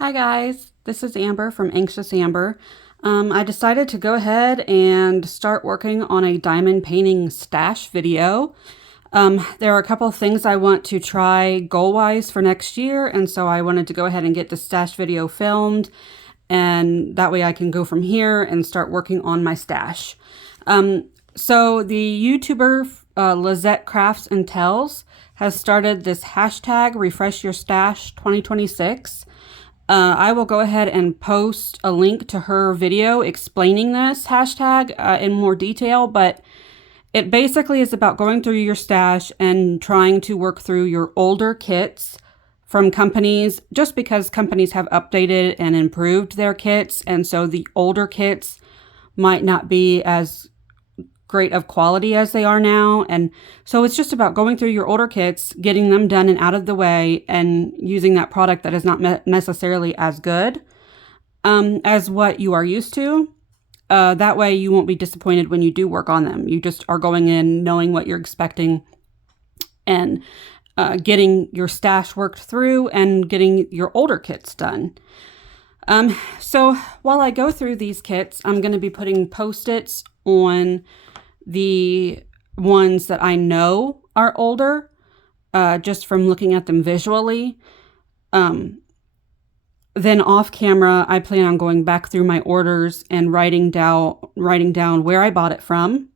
Hi guys, this is Amber from Anxious Amber. I decided to go ahead and start working on a diamond painting stash video. There are a couple of things I want to try goal-wise for next year, and so I wanted to go ahead and get the stash video filmed, and that way I can go from here and start working on my stash. So the YouTuber Lizette Crafts and Tells has started this hashtag Refresh Your Stash 2026. I will go ahead and post a link to her video explaining this hashtag in more detail, but it basically is about going through your stash and trying to work through your older kits from companies, just because companies have updated and improved their kits, and so the older kits might not be as great of quality as they are now. And so it's just about going through your older kits, getting them done and out of the way, and using that product that is not necessarily as good as what you are used to. That way you won't be disappointed when you do work on them. You just are going in knowing what you're expecting and getting your stash worked through and getting your older kits done. So while I go through these kits, I'm going to be putting Post-its on the ones that I know are older, just from looking at them visually. Then off camera, I plan on going back through my orders and writing down where I bought it from,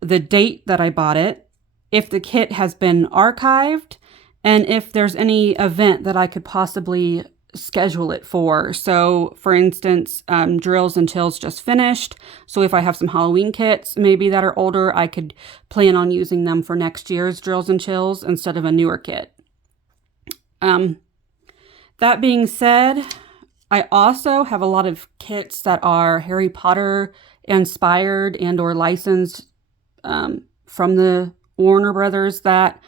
the date that I bought it, if the kit has been archived, and if there's any event that I could possibly schedule it for. So for instance, Drills and Chills just finished. So if I have some Halloween kits, maybe that are older, I could plan on using them for next year's Drills and Chills instead of a newer kit. That being said, I also have a lot of kits that are Harry Potter inspired and or licensed from the Warner Brothers that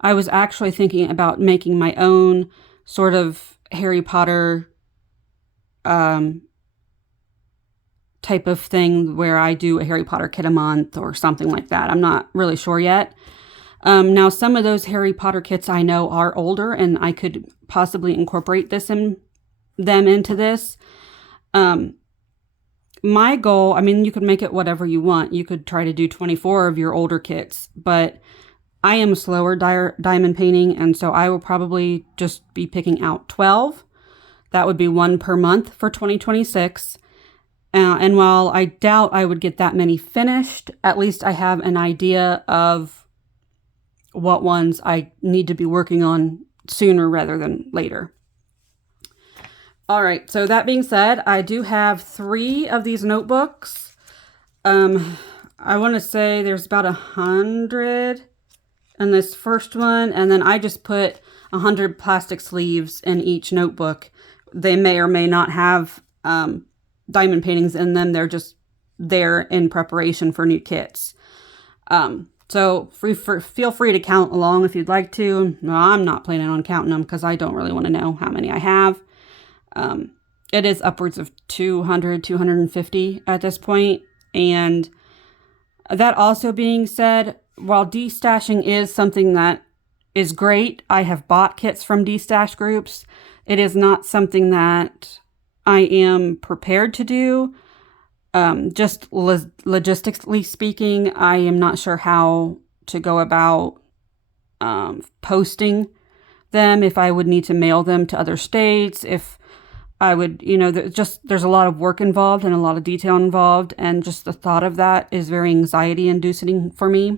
I was actually thinking about making my own sort of Harry Potter type of thing where I do a Harry Potter kit a month or something like that. I'm not really sure yet. Now, some of those Harry Potter kits I know are older, and I could possibly incorporate them into this. My goal, I mean, you could make it whatever you want. You could try to do 24 of your older kits, but I am slower diamond painting, and so I will probably just be picking out 12. That would be one per month for 2026. And while I doubt I would get that many finished, at least I have an idea of what ones I need to be working on sooner rather than later. All right, so that being said, I do have 3 of these notebooks. I want to say there's about 100 in this first one, and then I just put 100 plastic sleeves in each notebook. They may or may not have diamond paintings in them. They're just there in preparation for new kits. So feel free to count along if you'd like to. No, I'm not planning on counting them because I don't really want to know how many I have. It is upwards of 200, 250 at this point. And that also being said, while destashing is something that is great, I have bought kits from destash groups. It is not something that I am prepared to do. Just logistically speaking, I am not sure how to go about posting them, if I would need to mail them to other states, if I would, there's a lot of work involved and a lot of detail involved, and just the thought of that is very anxiety inducing for me.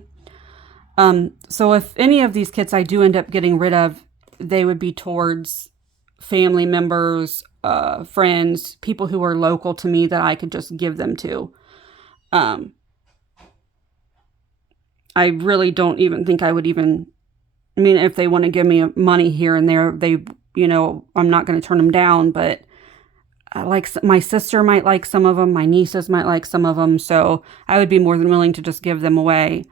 So if any of these kits I do end up getting rid of, they would be towards family members, friends, people who are local to me that I could just give them to. I really don't even think I would if they want to give me money here and there, I'm not going to turn them down, but my sister might like some of them, my nieces might like some of them, so I would be more than willing to just give them away.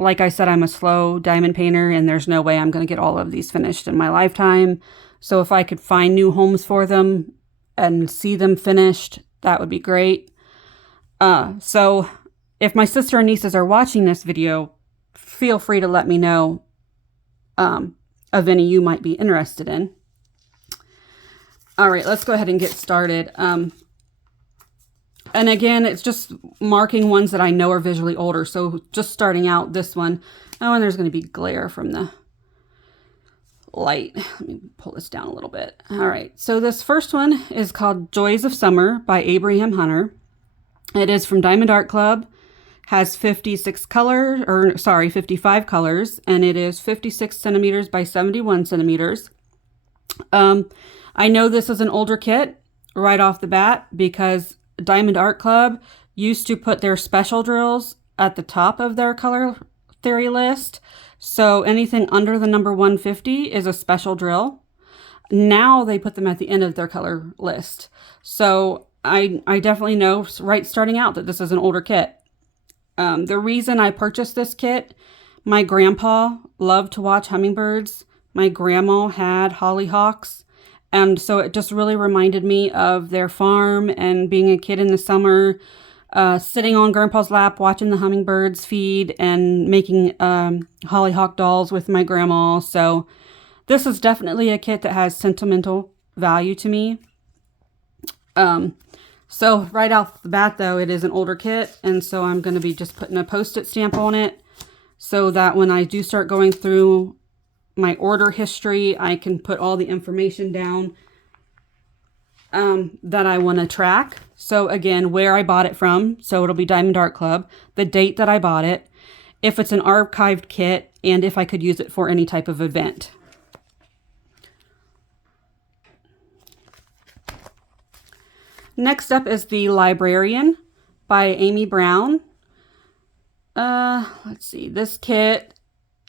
Like I said, I'm a slow diamond painter, and there's no way I'm going to get all of these finished in my lifetime. So if I could find new homes for them and see them finished, that would be great. So if my sister and nieces are watching this video, feel free to let me know of any you might be interested in. All right, let's go ahead and get started. And again, it's just marking ones that I know are visually older. So just starting out this one. Oh, and there's going to be glare from the light. Let me pull this down a little bit. All right, so this first one is called Joys of Summer by Abraham Hunter. It is from Diamond Art Club, has 55 colors, and it is 56 centimeters by 71 centimeters. I know this is an older kit right off the bat because Diamond Art Club used to put their special drills at the top of their color theory list. So anything under the number 150 is a special drill. Now they put them at the end of their color list. So I definitely know right starting out that this is an older kit. The reason I purchased this kit, my grandpa loved to watch hummingbirds. My grandma had hollyhawks. And so it just really reminded me of their farm and being a kid in the summer, sitting on grandpa's lap, watching the hummingbirds feed and making hollyhock dolls with my grandma. So this is definitely a kit that has sentimental value to me. So right off the bat though, it is an older kit. And so I'm going to be just putting a Post-it stamp on it so that when I do start going through my order history, I can put all the information down that I want to track. So again, where I bought it from, so it'll be Diamond Art Club, the date that I bought it, if it's an archived kit, and if I could use it for any type of event. Next up is The Librarian by Amy Brown. Let's see, this kit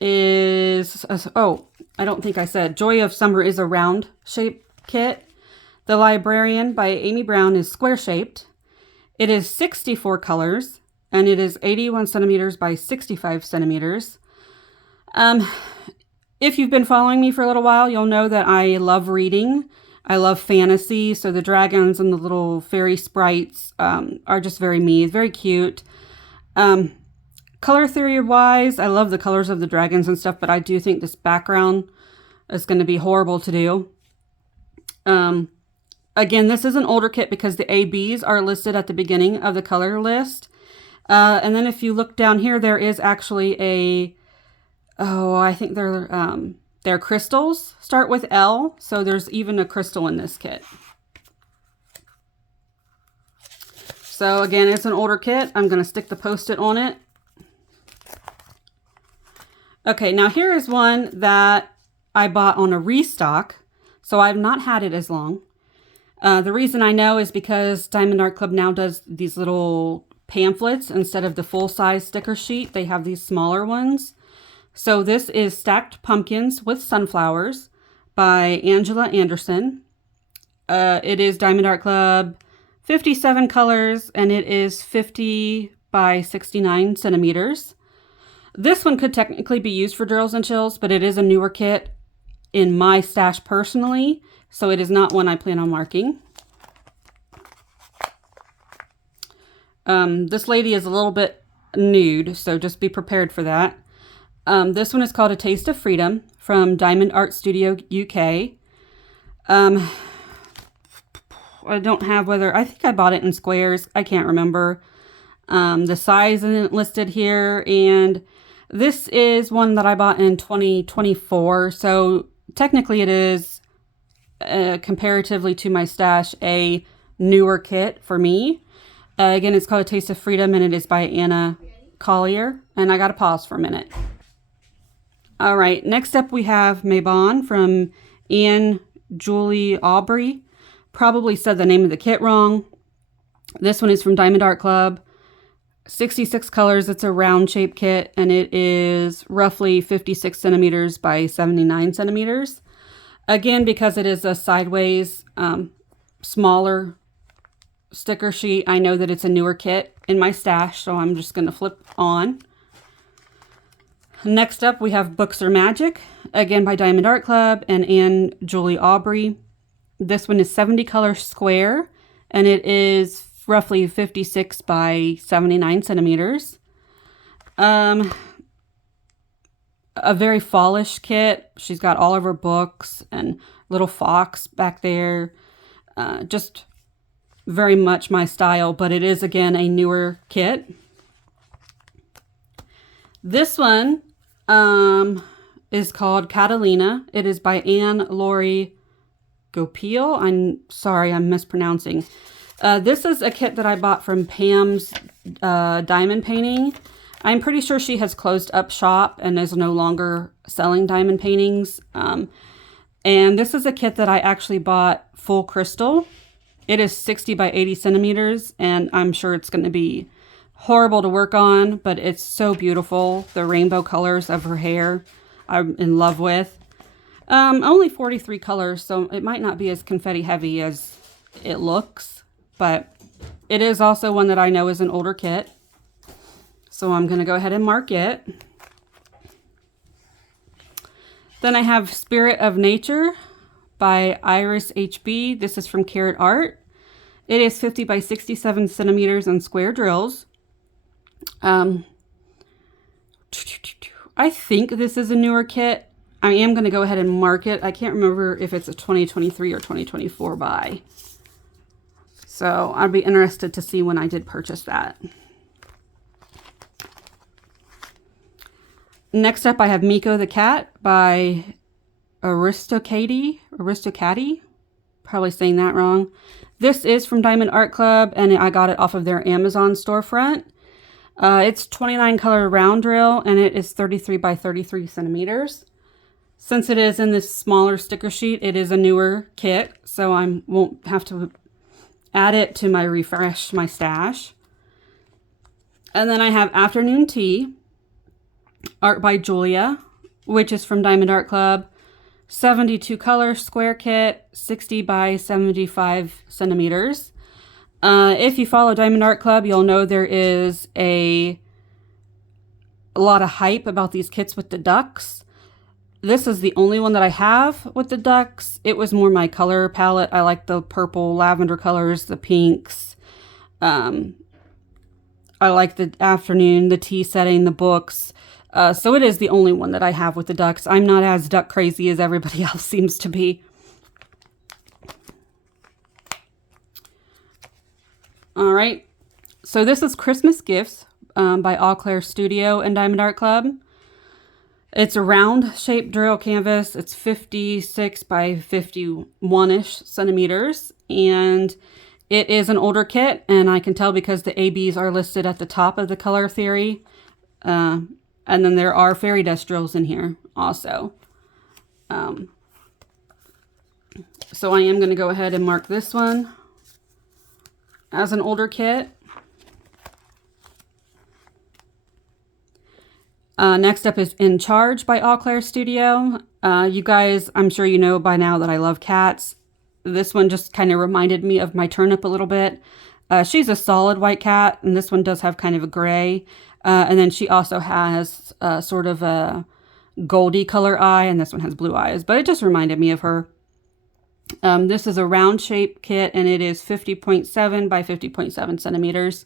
is, I don't think I said, Joy of Summer is a round shape kit. The Librarian by Amy Brown is square shaped. It is 64 colors and it is 81 centimeters by 65 centimeters. If you've been following me for a little while, you'll know that I love reading. I love fantasy. So the dragons and the little fairy sprites are just very me, very cute. Color theory wise, I love the colors of the dragons and stuff, but I do think this background is going to be horrible to do. Again, this is an older kit because the ABs are listed at the beginning of the color list. And then if you look down here, there is actually I think they're crystals, start with L. So there's even a crystal in this kit. So again, it's an older kit. I'm going to stick the Post-it on it. Okay, now here is one that I bought on a restock, so I've not had it as long. The reason I know is because Diamond Art Club now does these little pamphlets instead of the full-size sticker sheet. They have these smaller ones. So this is Stacked Pumpkins with Sunflowers by Angela Anderson. It is Diamond Art Club, 57 colors, and it is 50 by 69 centimeters. This one could technically be used for drills and chills, but it is a newer kit in my stash personally, so it is not one I plan on marking. This lady is a little bit nude, so just be prepared for that. This one is called A Taste of Freedom from Diamond Art Studio UK. I don't have I think I bought it in squares. I can't remember. The size isn't listed here, and this is one that I bought in 2024, so technically it is, comparatively to my stash, a newer kit for me. Again, it's called A Taste of Freedom, and it is by Anna Collier, and I got to pause for a minute. All right, next up we have Mayabon from Anne Julie Aubrey. Probably said the name of the kit wrong. This one is from Diamond Art Club. 66 colors, it's a round shape kit, and it is roughly 56 centimeters by 79 centimeters. Again, because it is a sideways, smaller sticker sheet, I know that it's a newer kit in my stash, so I'm just going to flip on. Next up, we have Books Are Magic, again by Diamond Art Club and Anne Julie Aubrey. This one is 70 color square, and it is roughly 56 by 79 centimeters. A very fallish kit. She's got all of her books and little fox back there. Just very much my style, but it is, again, a newer kit. This one is called Catalina. It is by Anne-Laurie Goupil. I'm sorry, I'm mispronouncing. This is a kit that I bought from Pam's diamond painting. I'm pretty sure she has closed up shop and is no longer selling diamond paintings. And this is a kit that I actually bought full crystal. It is 60 by 80 centimeters, and I'm sure it's going to be horrible to work on, but it's so beautiful. The rainbow colors of her hair, I'm in love with. Only 43 colors, so it might not be as confetti heavy as it looks, but it is also one that I know is an older kit. So I'm going to go ahead and mark it. Then I have Spirit of Nature by Iris HB. This is from Carrot Art. It is 50 by 67 centimeters on square drills. I think this is a newer kit. I am going to go ahead and mark it. I can't remember if it's a 2023 or 2024 buy. So I'd be interested to see when I did purchase that. Next up, I have Miko the Cat by Aristocati, probably saying that wrong. This is from Diamond Art Club, and I got it off of their Amazon storefront. It's 29 color round drill, and it is 33 by 33 centimeters. Since it is in this smaller sticker sheet, it is a newer kit, so I won't have to add it to my refresh my stash. And then I have Afternoon Tea, art by Julia, which is from Diamond Art Club. 72 color square kit, 60 by 75 centimeters. If you follow Diamond Art Club, you'll know there is a lot of hype about these kits with the ducks. This is the only one that I have with the ducks. It was more my color palette. I like the purple lavender colors, the pinks. I like the afternoon, the tea setting, the books. So it is the only one that I have with the ducks. I'm not as duck crazy as everybody else seems to be. All right. So this is Christmas Gifts by Eau Claire Studio and Diamond Art Club. It's a round shaped drill canvas. It's 56 by 51-ish centimeters. And it is an older kit. And I can tell because the ABs are listed at the top of the color theory. And then there are fairy dust drills in here also. So I am going to go ahead and mark this one as an older kit. Next up is In Charge by Eau Claire Studio. You guys, I'm sure you know by now that I love cats. This one just kind of reminded me of my turnip a little bit. She's a solid white cat, and this one does have kind of a gray. And then she also has sort of a goldy color eye, and this one has blue eyes, but it just reminded me of her. This is a round shape kit, and it is 50.7 by 50.7 centimeters.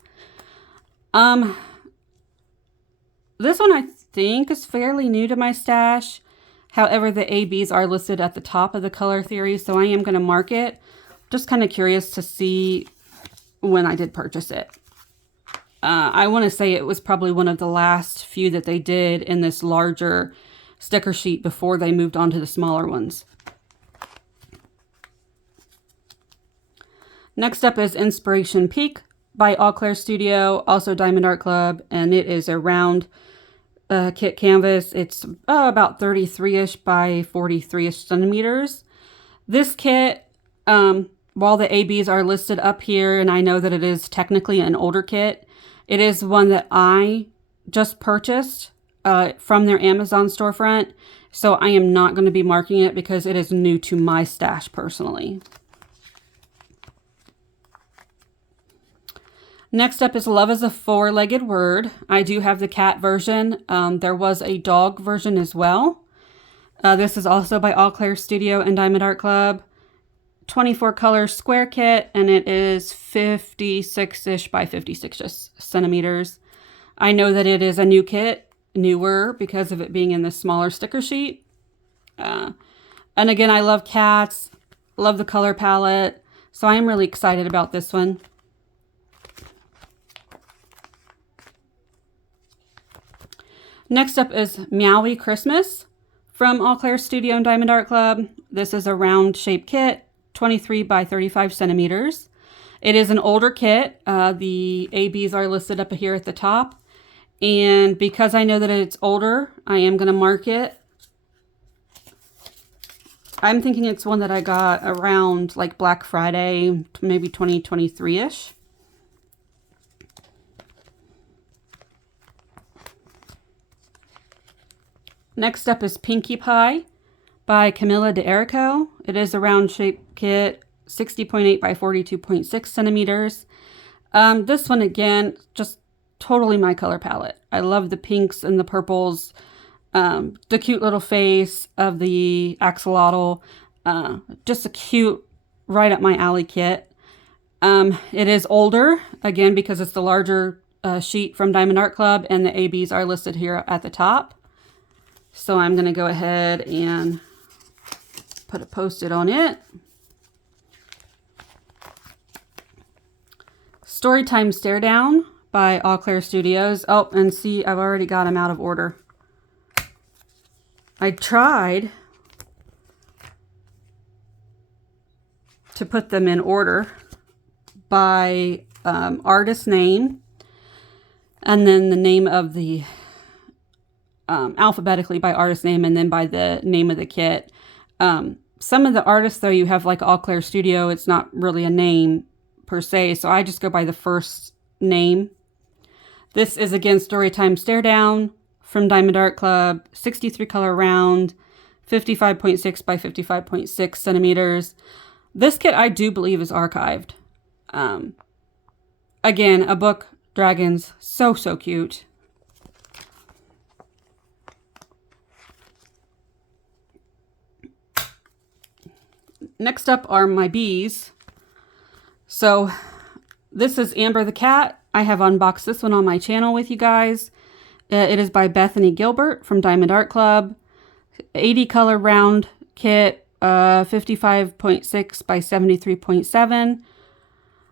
This one I think is fairly new to my stash. However, the ABs are listed at the top of the color theory, so I am going to mark it. Just kind of curious to see when I did purchase it. I want to say it was probably one of the last few that they did in this larger sticker sheet before they moved on to the smaller ones. Next up is Inspiration Peak by Eau Claire Studio, also Diamond Art Club, and it is a round kit canvas. It's about 33-ish by 43-ish centimeters. This kit, while the ABs are listed up here, and I know that it is technically an older kit, it is one that I just purchased from their Amazon storefront, so I am not going to be marking it because it is new to my stash personally. Next up is Love is a Four-Legged Word. I do have the cat version. There was a dog version as well. This is also by Eau Claire Studio and Diamond Art Club. 24 color square kit, and it is 56-ish by 56 centimeters. I know that it is a new kit, newer, because of it being in this smaller sticker sheet. And again, I love cats, love the color palette. So I am really excited about this one. Next up is Meowie Christmas from All Claire Studio and Diamond Art Club. This is a round shaped kit, 23 by 35 centimeters. It is an older kit. The ABs are listed up here at the top. And because I know that it's older, I am going to mark it. I'm thinking it's one that I got around like Black Friday, maybe 2023-ish. Next up is Pinkie Pie by Camilla de Erico. It is a round shaped kit, 60.8 by 42.6 centimeters. This one, again, just totally my color palette. I love the pinks and the purples, the cute little face of the axolotl, just a cute, right up my alley kit. It is older, again, because it's the larger sheet from Diamond Art Club, and the ABs are listed here at the top. So I'm going to go ahead and put a Post-it on it. Storytime Staredown by All Claire Studios. Oh, and see, I've already got them out of order. I tried to put them in order by artist name, and then the name of the alphabetically by artist name, and then by the name of the kit. Some of the artists, though, you have like All Claire Studio, it's not really a name per se, so I just go by the first name. This is, again, Storytime Staredown from Diamond Art Club, 63 color round, 55.6 by 55.6 centimeters. This kit I do believe is archived. Again, a book, dragons, so cute. Next up are my bees. So this is Amber the Cat. I have unboxed this one on my channel with you guys. It is by Bethany Gilbert from Diamond Art Club. 80 color round kit, 55.6 by 73.7.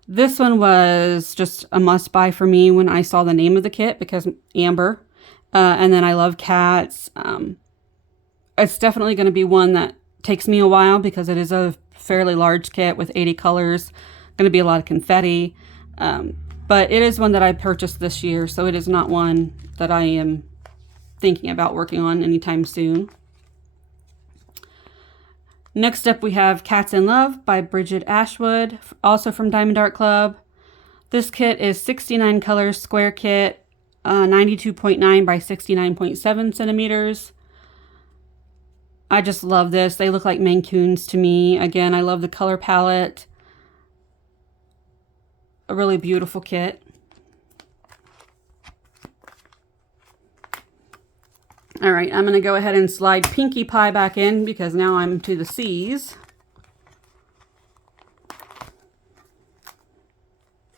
This one was just a must buy for me when I saw the name of the kit, because Amber. And then I love cats. It's definitely going to be one that takes me a while because it is a fairly large kit with 80 colors. Going to be a lot of confetti. But it is one that I purchased this year, so it is not one that I am thinking about working on anytime soon. Next up we have Cats in Love by Bridget Ashwood, also from Diamond Art Club. This kit is 69 colors square kit, 92.9 by 69.7 centimeters. I just love this. They look like Maine Coons to me. Again, I love the color palette. A really beautiful kit. All right, I'm going to go ahead and slide Pinkie Pie back in because now I'm to the C's.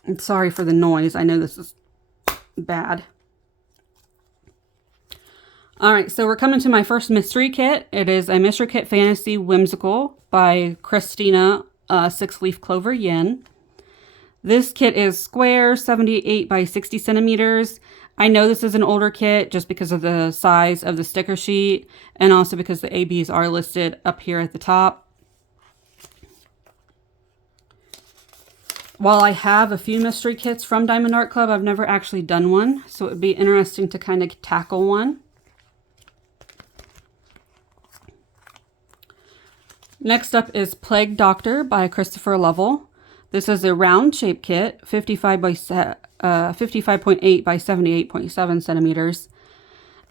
I'm sorry for the noise. I know this is bad. All right, so we're coming to my first mystery kit. It is a Mystery Kit Fantasy Whimsical by Christina 6-Leaf Clover Yin. This kit is square, 78 by 60 centimeters. I know this is an older kit just because of the size of the sticker sheet, and also because the ABs are listed up here at the top. While I have a few mystery kits from Diamond Art Club, I've never actually done one, so it would be interesting to kind of tackle one. Next up is Plague Doctor by Christopher Lovell. This is a round shape kit, 55.8 by 78.7 centimeters.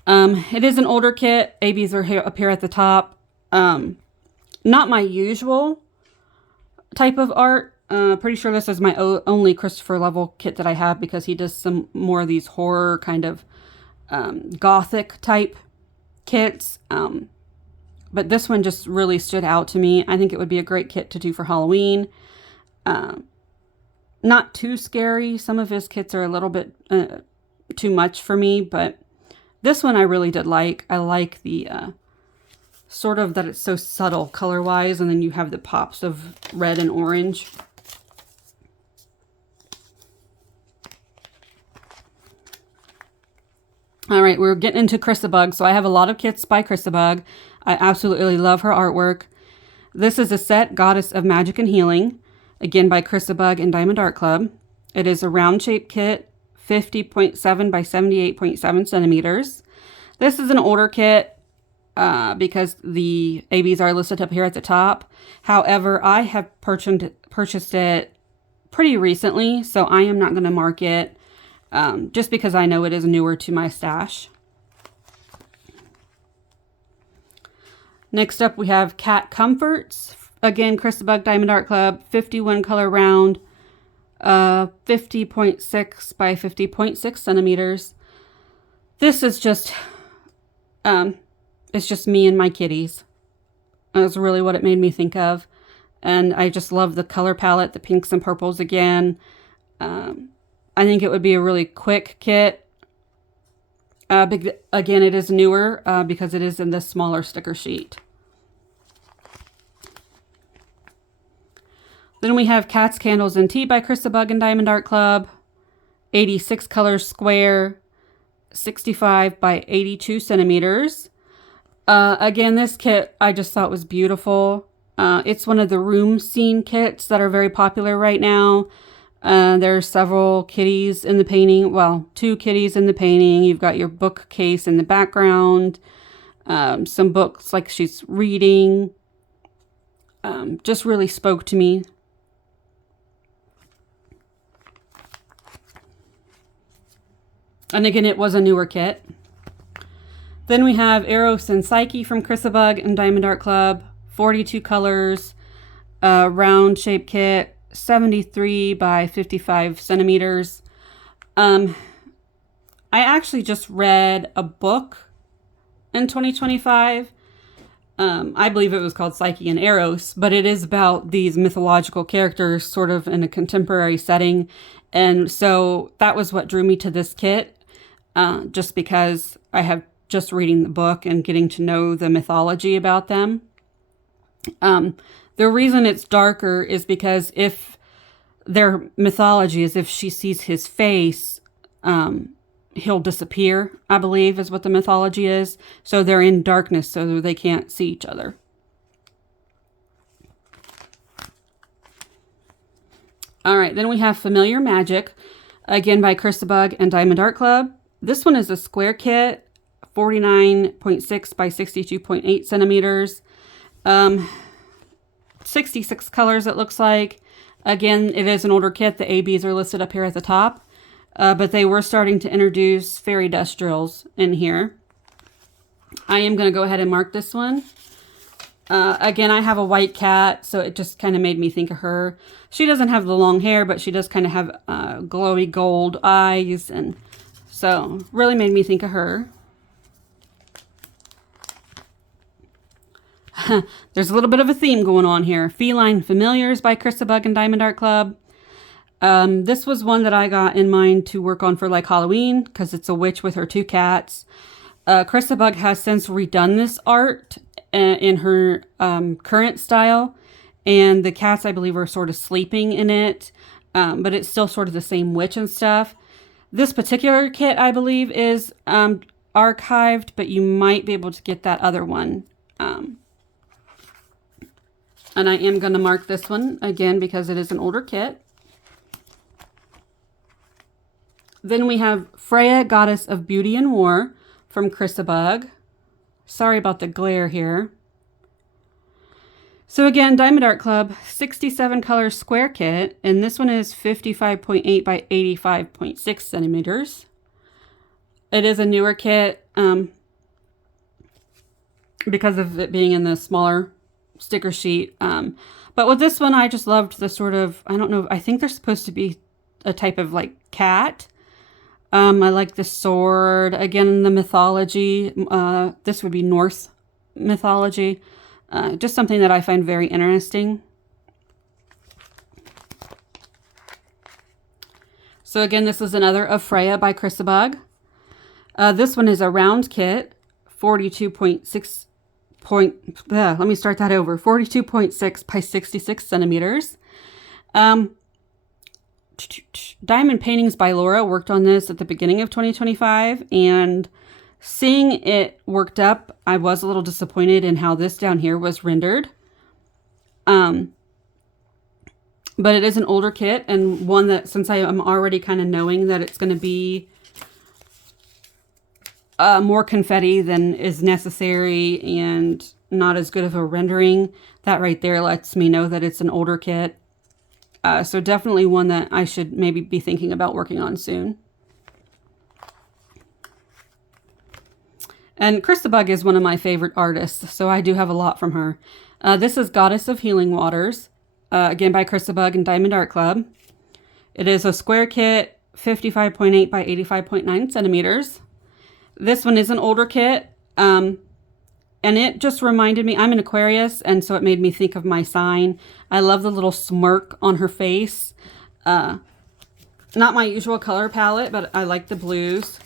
It is an older kit. ABs are up here at the top. Not my usual type of art. Pretty sure this is my only Christopher Lovell kit that I have, because he does some more of these horror kind of gothic type kits. But this one just really stood out to me. I think it would be a great kit to do for Halloween. Not too scary. Some of his kits are a little bit too much for me, but this one I really did like. I like the sort of that it's so subtle color-wise, and then you have the pops of red and orange. All right, we're getting into Chrysabug. So I have a lot of kits by Chrysabug. I absolutely love her artwork. This is a set, Goddess of Magic and Healing, again by Chrysabug and Diamond Art Club. It is a round shape kit, 50.7 by 78.7 centimeters. This is an older kit because the ABs are listed up here at the top. However, I have purchased it pretty recently, so I am not going to mark it just because I know it is newer to my stash. Next up, we have Cat Comforts. Again, Chrysabug Diamond Art Club, 51 color round, 50.6 by 50.6 centimeters. This is just, it's just me and my kitties. That's really what it made me think of. And I just love the color palette, the pinks and purples again. I think it would be a really quick kit. Again, it is newer because it is in this smaller sticker sheet. Then we have Cats, Candles, and Tea by Chrysabug and Diamond Art Club. 86 colors square, 65 by 82 centimeters. Again, this kit I just thought was beautiful. It's one of the room scene kits that are very popular right now. There are several kitties in the painting. Well, 2 kitties in the painting. You've got your bookcase in the background. Some books like she's reading. Just really spoke to me. And again, it was a newer kit. Then we have Eros and Psyche from Chrysabug and Diamond Art Club. 42 colors, round shape kit, 73 by 55 centimeters. I actually just read a book in 2025. I believe it was called Psyche and Eros, but it is about these mythological characters sort of in a contemporary setting. And so that was what drew me to this kit, just because I have just reading the book and getting to know the mythology about them. The reason it's darker is because if their mythology is if she sees his face, he'll disappear, I believe is what the mythology is. So they're in darkness so they can't see each other. All right, then we have Familiar Magic, again by Chrysabug and Diamond Art Club. This one is a square kit, 49.6 by 62.8 centimeters. 66 colors it looks like. Again, it is an older kit. The ABs are listed up here at the top. But they were starting to introduce fairy dust drills in here. I am going to go ahead and mark this one. Again, I have a white cat, so it just kind of made me think of her. She doesn't have the long hair, but she does kind of have glowy gold eyes. And so really made me think of her. There's a little bit of a theme going on here. Feline Familiars by Chrysabug and Diamond Art Club. This was one that I got in mind to work on for like Halloween because it's a witch with her 2 cats. Chrysabug has since redone this art in her current style, and the cats I believe are sort of sleeping in it, but it's still sort of the same witch and stuff. This particular kit I believe is archived, but you might be able to get that other one. And I am going to mark this one again because it is an older kit. Then we have Freya, Goddess of Beauty and War from Chrysabug. Sorry about the glare here. So again, Diamond Art Club, 67 color square kit. And this one is 55.8 by 85.6 centimeters. It is a newer kit because of it being in the smaller sticker sheet. But with this one, I just loved the sort of, I don't know, I think they're supposed to be a type of like cat. I like the sword. Again, the mythology. This would be Norse mythology. Just something that I find very interesting. So again, this is another of Freya by Chrysabug. This one is a round kit, 42.6 let me start that over. 42.6 by 66 centimeters. Diamond Paintings by Laura worked on this at the beginning of 2025, and seeing it worked up, I was a little disappointed in how this down here was rendered. But it is an older kit, and one that, since I am already kind of knowing that it's going to be more confetti than is necessary and not as good of a rendering, that right there lets me know that it's an older kit. So definitely one that I should maybe be thinking about working on soon. And Chris the Bug is one of my favorite artists, so I do have a lot from her. This is Goddess of Healing Waters, again by Chris the Bug and Diamond Art Club. It is a square kit, 55.8 by 85.9 centimeters. This one is an older kit, and it just reminded me, I'm an Aquarius, and so it made me think of my sign. I love the little smirk on her face. Not my usual color palette, but I like the blues.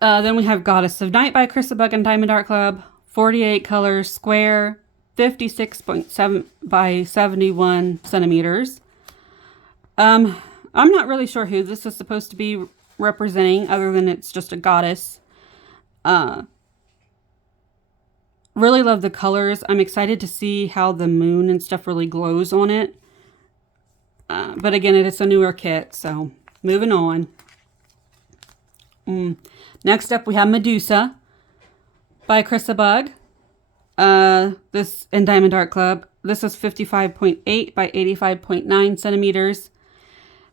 Then we have Goddess of Night by Chris the Bug and Diamond Art Club. 48 colors, square, 56.7 by 71 centimeters. I'm not really sure who this is supposed to be representing, other than it's just a goddess. Really love the colors. I'm excited to see how the moon and stuff really glows on it. But again, it's a newer kit, so moving on. Next up, we have Medusa by Chris the Bug. This in Diamond Art Club. This is 55.8 by 85.9 centimeters.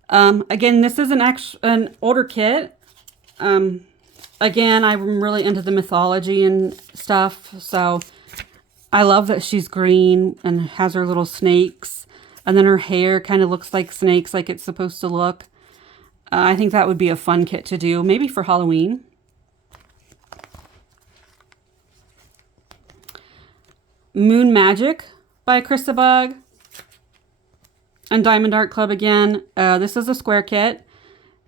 Again, this is an older kit. Again, I'm really into the mythology and stuff, so I love that she's green and has her little snakes, and then her hair kind of looks like snakes, like it's supposed to look. I think that would be a fun kit to do, maybe for Halloween. Moon Magic by Chris the Bug and Diamond Art Club again. This is a square kit,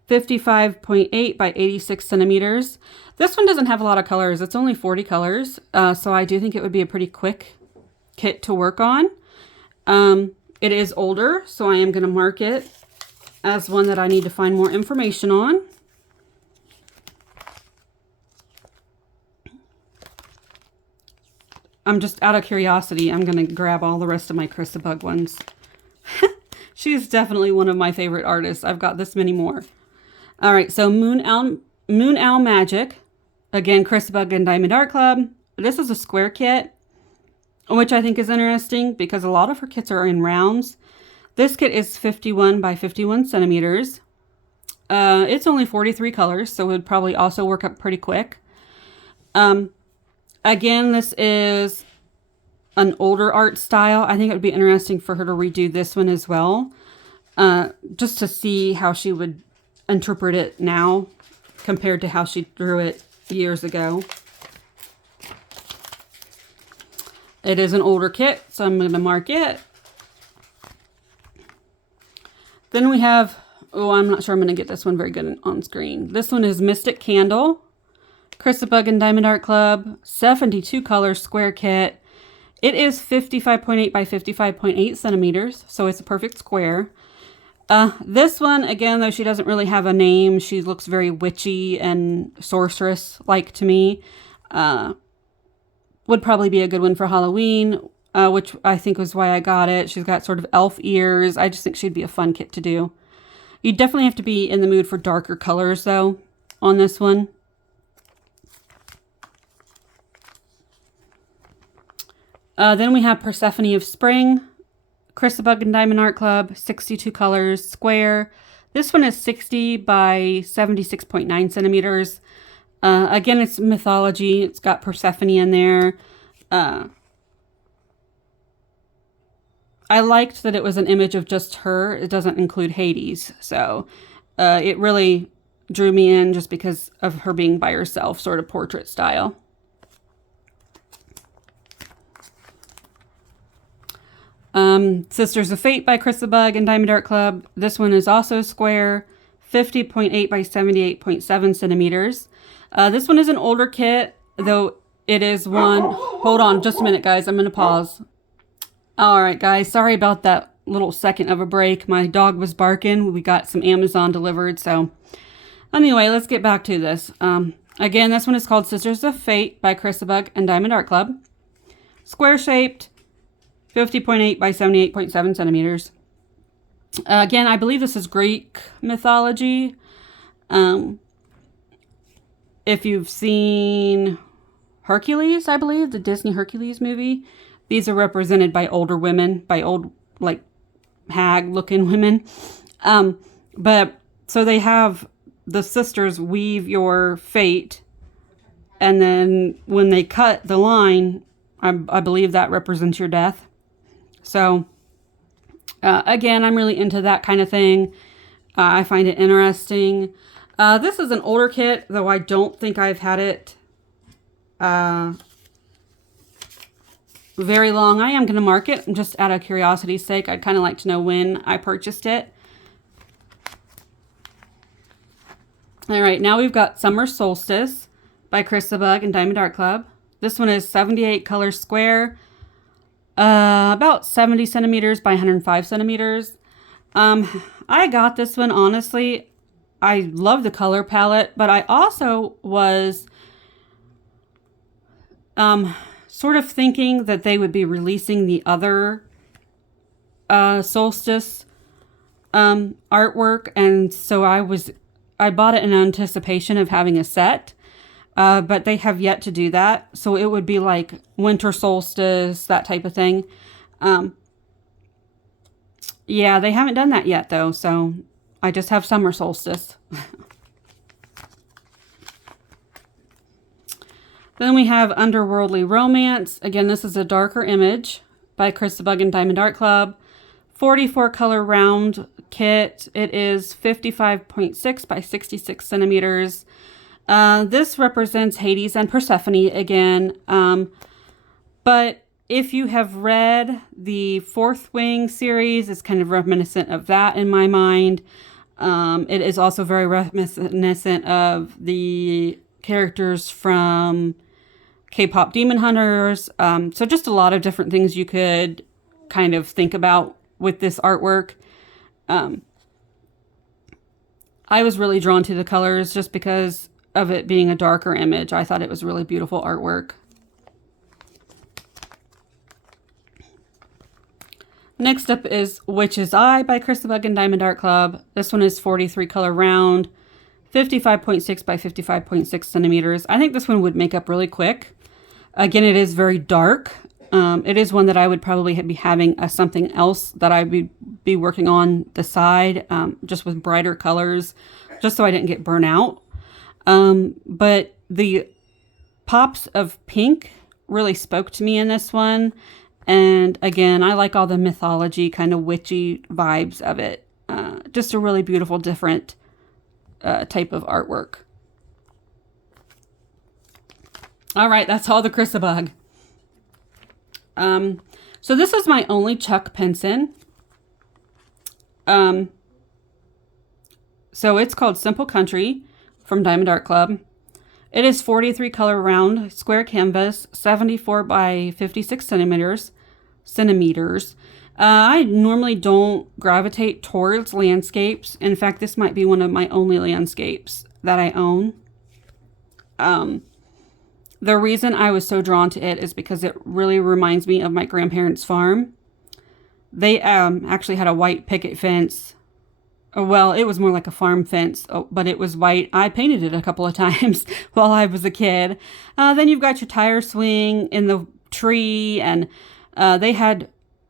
55.8 by 86 centimeters. This one doesn't have a lot of colors. It's only 40 colors, so I do think it would be a pretty quick kit to work on. It is older, so I am going to mark it as one that I need to find more information on. I'm just out of curiosity, I'm going to grab all the rest of my Chris the Bug ones. She's definitely one of my favorite artists. I've got this many more. All right, so Moon Owl Magic. Again, Chris the Bug and Diamond Art Club. This is a square kit, which I think is interesting because a lot of her kits are in rounds. This kit is 51 by 51 centimeters. It's only 43 colors, so it would probably also work up pretty quick. Again, this is an older art style. I think it would be interesting for her to redo this one as well, just to see how she would interpret it now compared to how she drew it years ago. It is an older kit, so I'm going to mark it. Then we have, I'm not sure I'm going to get this one very good on screen. This one is Mystic Candle, Chris the Bug and Diamond Art Club, 72 color square kit. It is 55.8 by 55.8 centimeters, so it's a perfect square. This one, again, though she doesn't really have a name, she looks very witchy and sorceress-like to me. Would probably be a good one for Halloween, which I think was why I got it. She's got sort of elf ears. I just think she'd be a fun kit to do. You definitely have to be in the mood for darker colors, though, on this one. Then we have Persephone of Spring, Chris the Bug and Diamond Art Club, 62 colors, square. This one is 60 by 76.9 centimeters. Again, it's mythology. It's got Persephone in there. I liked that it was an image of just her. It doesn't include Hades. So it really drew me in just because of her being by herself, sort of portrait style. Sisters of Fate by Chris the Bug and Diamond Art Club. This one is also square, 50.8 by 78.7 centimeters. This one is an older kit, though it is one, hold on just a minute guys, I'm going to pause. All right guys, sorry about that little second of a break. My dog was barking. We got some Amazon delivered. So anyway, let's get back to this. Again, this one is called Sisters of Fate by Chrisabug and Diamond Art Club. Square shaped, 50.8 by 78.7 centimeters. Again, I believe this is Greek mythology. If you've seen Hercules, I believe, the Disney Hercules movie, these are represented by older women, by old, like, hag-looking women. But, so they have the sisters weave your fate, and then when they cut the line, I believe that represents your death. So, again, I'm really into that kind of thing. I find it interesting. This is an older kit, though I don't think I've had it very long. I am going to mark it just out of curiosity's sake. I'd kind of like to know when I purchased it. All right, now we've got Summer Solstice by Chrisabug and Diamond Art Club. This one is 78 color square, about 70 centimeters by 105 centimeters. I got this one, honestly. I love the color palette, but I also was sort of thinking that they would be releasing the other solstice artwork, and so I bought it in anticipation of having a set, but they have yet to do that. So it would be like winter solstice, that type of thing. Yeah, they haven't done that yet though, so I just have summer solstice. Then we have Underworldly Romance. Again, this is a darker image by Chrisabug and Diamond Art Club. 44 color round kit. It is 55.6 by 66 centimeters. This represents Hades and Persephone again. But if you have read the Fourth Wing series, it's kind of reminiscent of that in my mind. It is also very reminiscent of the characters from K-pop Demon Hunters. So just a lot of different things you could kind of think about with this artwork. I was really drawn to the colors just because of it being a darker image. I thought it was really beautiful artwork. Next up is Witch's Eye by Chrisabug and Diamond Art Club. This one is 43 color round, 55.6 by 55.6 centimeters. I think this one would make up really quick. Again, it is very dark. It is one that I would probably be having something else that I would be working on the side, just with brighter colors, just so I didn't get burnt out. But the pops of pink really spoke to me in this one. And again, I like all the mythology, kind of witchy vibes of it. Just a really beautiful, different type of artwork. All right, that's all the Chrisabug. So this is my only Chuck Pinson. So it's called Simple Country from Diamond Art Club. It is 43 color round square canvas, 74 by 56 centimeters. I normally don't gravitate towards landscapes. In fact, this might be one of my only landscapes that I own. The reason I was so drawn to it is because it really reminds me of my grandparents' farm. They actually had a white picket fence. Well, it was more like a farm fence, but it was white. I painted it a couple of times while I was a kid. Then you've got your tire swing in the tree, and they had,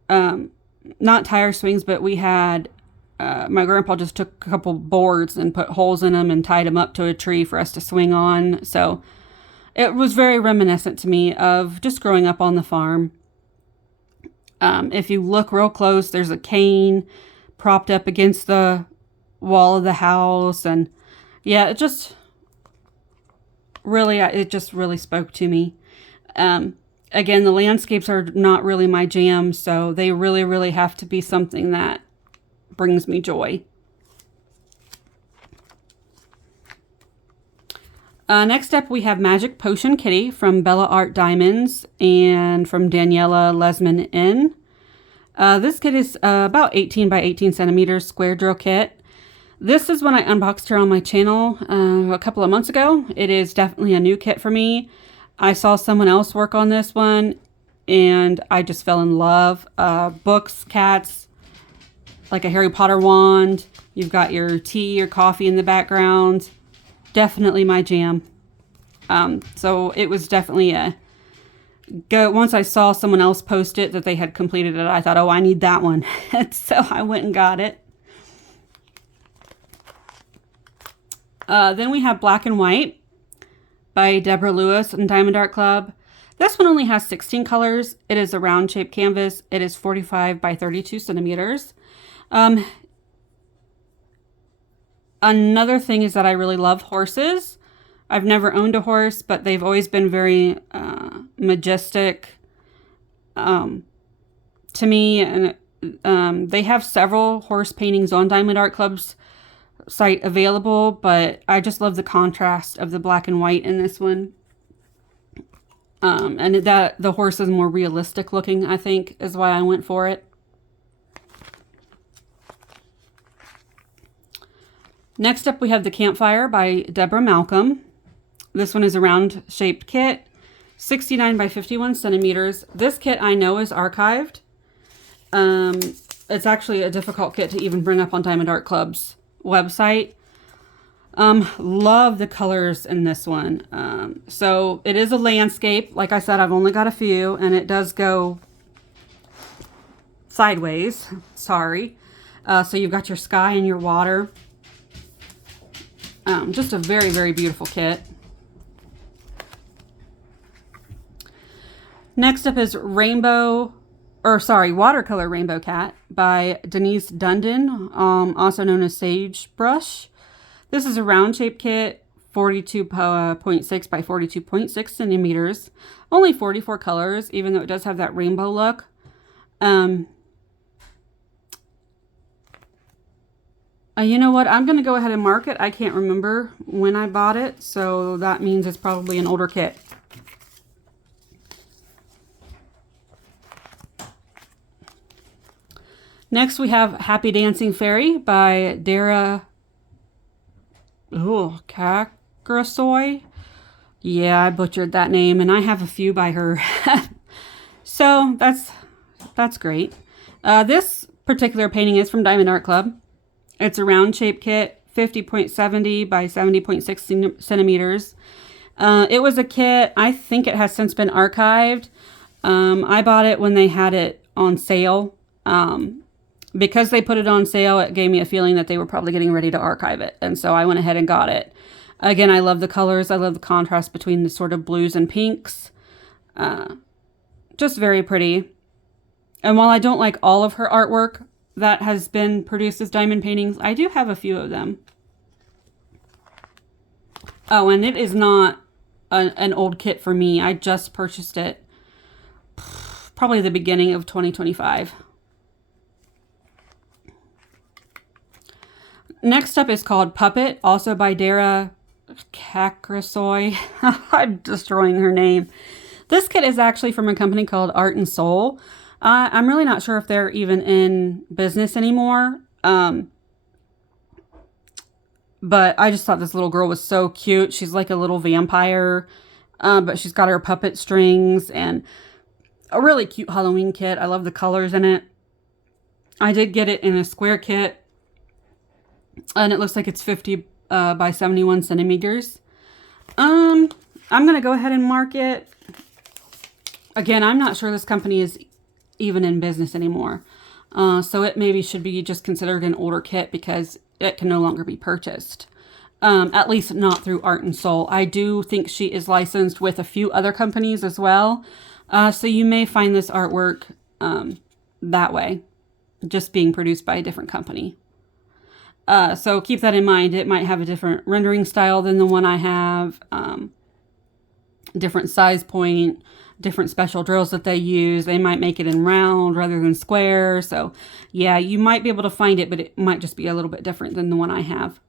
not tire swings, but we had, my grandpa just took a couple boards and put holes in them and tied them up to a tree for us to swing on. So it was very reminiscent to me of just growing up on the farm. If you look real close, there's a cane propped up against the wall of the house, and yeah, it just really spoke to me. Again, the landscapes are not really my jam, so they really have to be something that brings me joy. Next up, we have Magic Potion Kitty from Bella Art Diamonds and from Daniela Lesman N. This kit is about 18 by 18 centimeters square drill kit. This is when I unboxed her on my channel a couple of months ago. It is definitely a new kit for me. I saw someone else work on this one and I just fell in love. Books, cats, like a Harry Potter wand. You've got your tea or coffee in the background. Definitely my jam. So it was definitely a go. Once I saw someone else post it that they had completed it, I thought, oh, I need that one. So I went and got it. Then we have Black and White by Deborah Lewis and Diamond Art Club. This one only has 16 colors. It is a round shaped canvas. It is 45 by 32 centimeters. Another thing is that I really love horses. I've never owned a horse, but they've always been very majestic to me. And they have several horse paintings on Diamond Art Club's site available, but I just love the contrast of the black and white in this one. And that the horse is more realistic looking, I think, is why I went for it. Next up, we have the Campfire by Deborah Malcolm. This one is a round shaped kit, 69 by 51 centimeters. This kit I know is archived. It's actually a difficult kit to even bring up on Diamond Art Club's website. Love the colors in this one. So it is a landscape. Like I said, I've only got a few, and it does go sideways. Sorry. So you've got your sky and your water. Just a very, very beautiful kit. Next up is Watercolor Rainbow Cat by Denise Dundon, also known as Sagebrush. This is a round shape kit, 42.6 by 42.6 centimeters. Only 44 colors, even though it does have that rainbow look. You know what? I'm going to go ahead and mark it. I can't remember when I bought it, so that means it's probably an older kit. Next, we have Happy Dancing Fairy by Dara Kakrasoy. Yeah, I butchered that name, and I have a few by her. So that's great. This particular painting is from Diamond Art Club. It's a round shape kit, 50.70 by 70.6 centimeters. It was a kit, I think it has since been archived. I bought it when they had it on sale. Because they put it on sale, it gave me a feeling that they were probably getting ready to archive it. And so I went ahead and got it. Again, I love the colors. I love the contrast between the sort of blues and pinks. Just very pretty. And while I don't like all of her artwork that has been produced as diamond paintings, I do have a few of them. Oh, and it is not an old kit for me. I just purchased it probably the beginning of 2025. Next up is called Puppet, also by Dara Kakrasoy. I'm destroying her name. This kit is actually from a company called Art and Soul. I'm really not sure if they're even in business anymore. But I just thought this little girl was so cute. She's like a little vampire, but she's got her puppet strings and a really cute Halloween kit. I love the colors in it. I did get it in a square kit. And it looks like it's 50 by 71 centimeters. I'm going to go ahead and mark it. Again, I'm not sure this company is even in business anymore. So it maybe should be just considered an older kit because it can no longer be purchased. At least not through Art and Soul. I do think she is licensed with a few other companies as well. So you may find this artwork that way, just being produced by a different company. So keep that in mind. It might have a different rendering style than the one I have, different size point, different special drills that they use. They might make it in round rather than square. So yeah, you might be able to find it, but it might just be a little bit different than the one I have.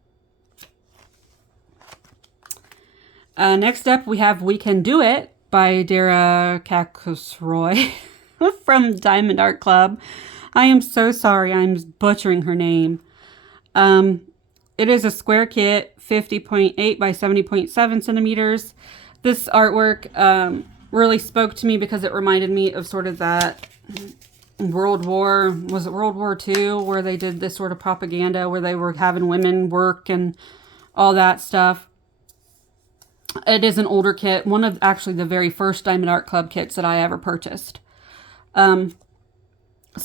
Next up, we have We Can Do It by Dara Kakosroy from Diamond Art Club. I am so sorry, I'm butchering her name. It is a square kit, 50.8 by 70.7 centimeters. This artwork really spoke to me because it reminded me of sort of that World War II, where they did this sort of propaganda where they were having women work and all that stuff. It is an older kit, one of actually the very first Diamond Art Club kits that I ever purchased. So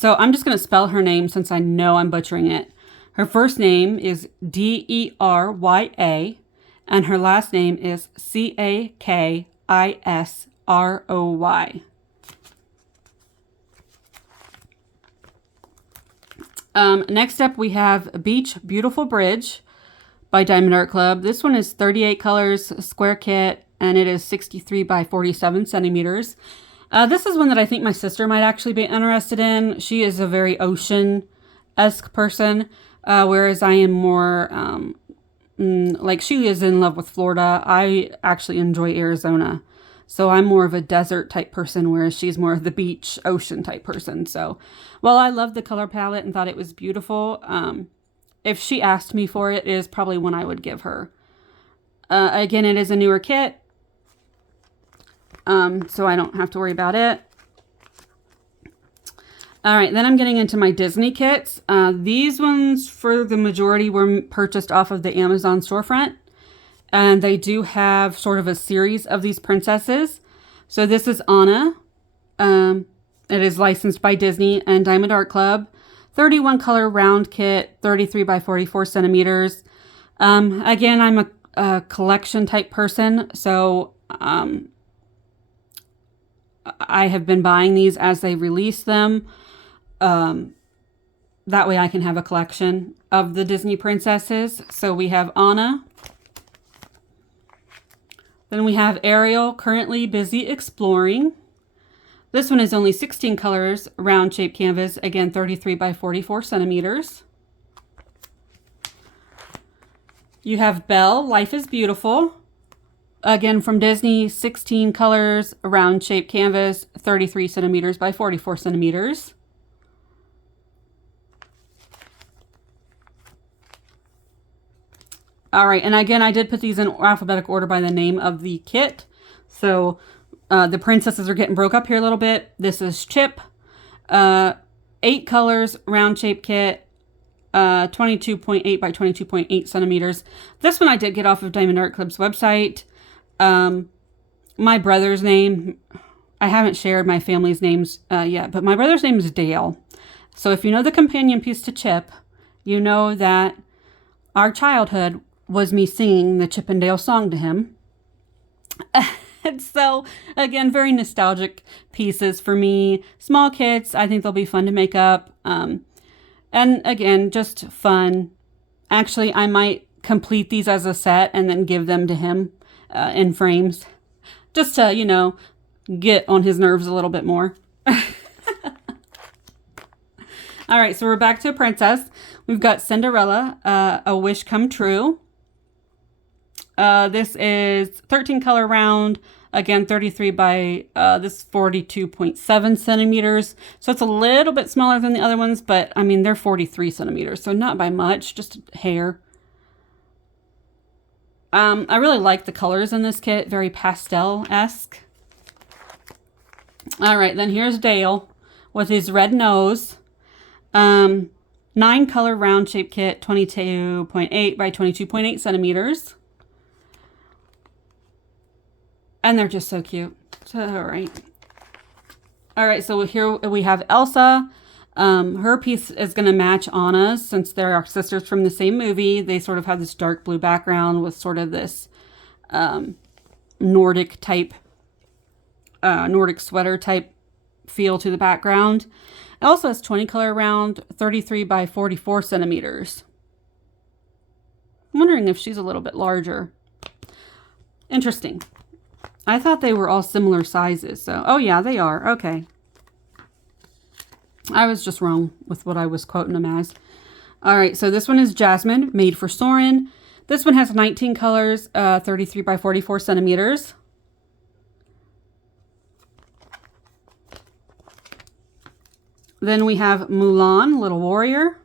I'm just going to spell her name since I know I'm butchering it. Her first name is Derya, and her last name is Kakisroy. Next up, we have Beach Beautiful Bridge by Diamond Art Club. This one is 38 colors, square kit, and it is 63 by 47 centimeters. This is one that I think my sister might actually be interested in. She is a very ocean-esque person, whereas I am more, like she is in love with Florida. I actually enjoy Arizona. So I'm more of a desert type person, whereas she's more of the beach, ocean type person. So while I loved the color palette and thought it was beautiful, if she asked me for it, it is probably one I would give her. Again, it is a newer kit, so I don't have to worry about it. All right, then I'm getting into my Disney kits. These ones, for the majority, were purchased off of the Amazon storefront. And they do have sort of a series of these princesses. So this is Anna. It is licensed by Disney and Diamond Art Club. 31 color round kit, 33 by 44 centimeters. Again, I'm a collection type person. So I have been buying these as they release them. That way I can have a collection of the Disney princesses. So we have Anna. Then we have Ariel, currently busy exploring. This one is only 16 colors, round shaped canvas, again 33 by 44 centimeters. You have Belle, Life is Beautiful. Again from Disney, 16 colors, round shaped canvas, 33 centimeters by 44 centimeters. All right, and again, I did put these in alphabetical order by the name of the kit. So the princesses are getting broke up here a little bit. This is Chip, 8 colors, round shape kit, 22.8 by 22.8 centimeters. This one I did get off of Diamond Art Club's website. My brother's name, I haven't shared my family's names yet, but my brother's name is Dale. So if you know the companion piece to Chip, you know that our childhood was me singing the Chip and Dale song to him. And so, again, very nostalgic pieces for me. Small kits, I think they'll be fun to make up. And again, just fun. Actually, I might complete these as a set and then give them to him in frames. Just to, you know, get on his nerves a little bit more. All right, so we're back to a princess. We've got Cinderella, A Wish Come True. This is 13 color round, again 33 by this 42.7 centimeters. So it's a little bit smaller than the other ones, but I mean they're 43 centimeters, so not by much, just hair. I really like the colors in this kit, very pastel-esque. All right, then here's Dale with his red nose. 9 color round shape kit, 22.8 by 22.8 centimeters. And they're just so cute. So, all right, so here we have Elsa. Her piece is going to match Anna's since they're our sisters from the same movie. They sort of have this dark blue background with sort of this Nordic type, Nordic sweater type feel to the background. It also has 20 color round, 33 by 44 centimeters. I'm wondering if she's a little bit larger. Interesting. I thought they were all similar sizes. So, oh yeah, they are. Okay. I was just wrong with what I was quoting them as. All right, so this one is Jasmine, made for Soren. This one has 19 colors, 33 by 44 centimeters. Then we have Mulan, Little Warrior.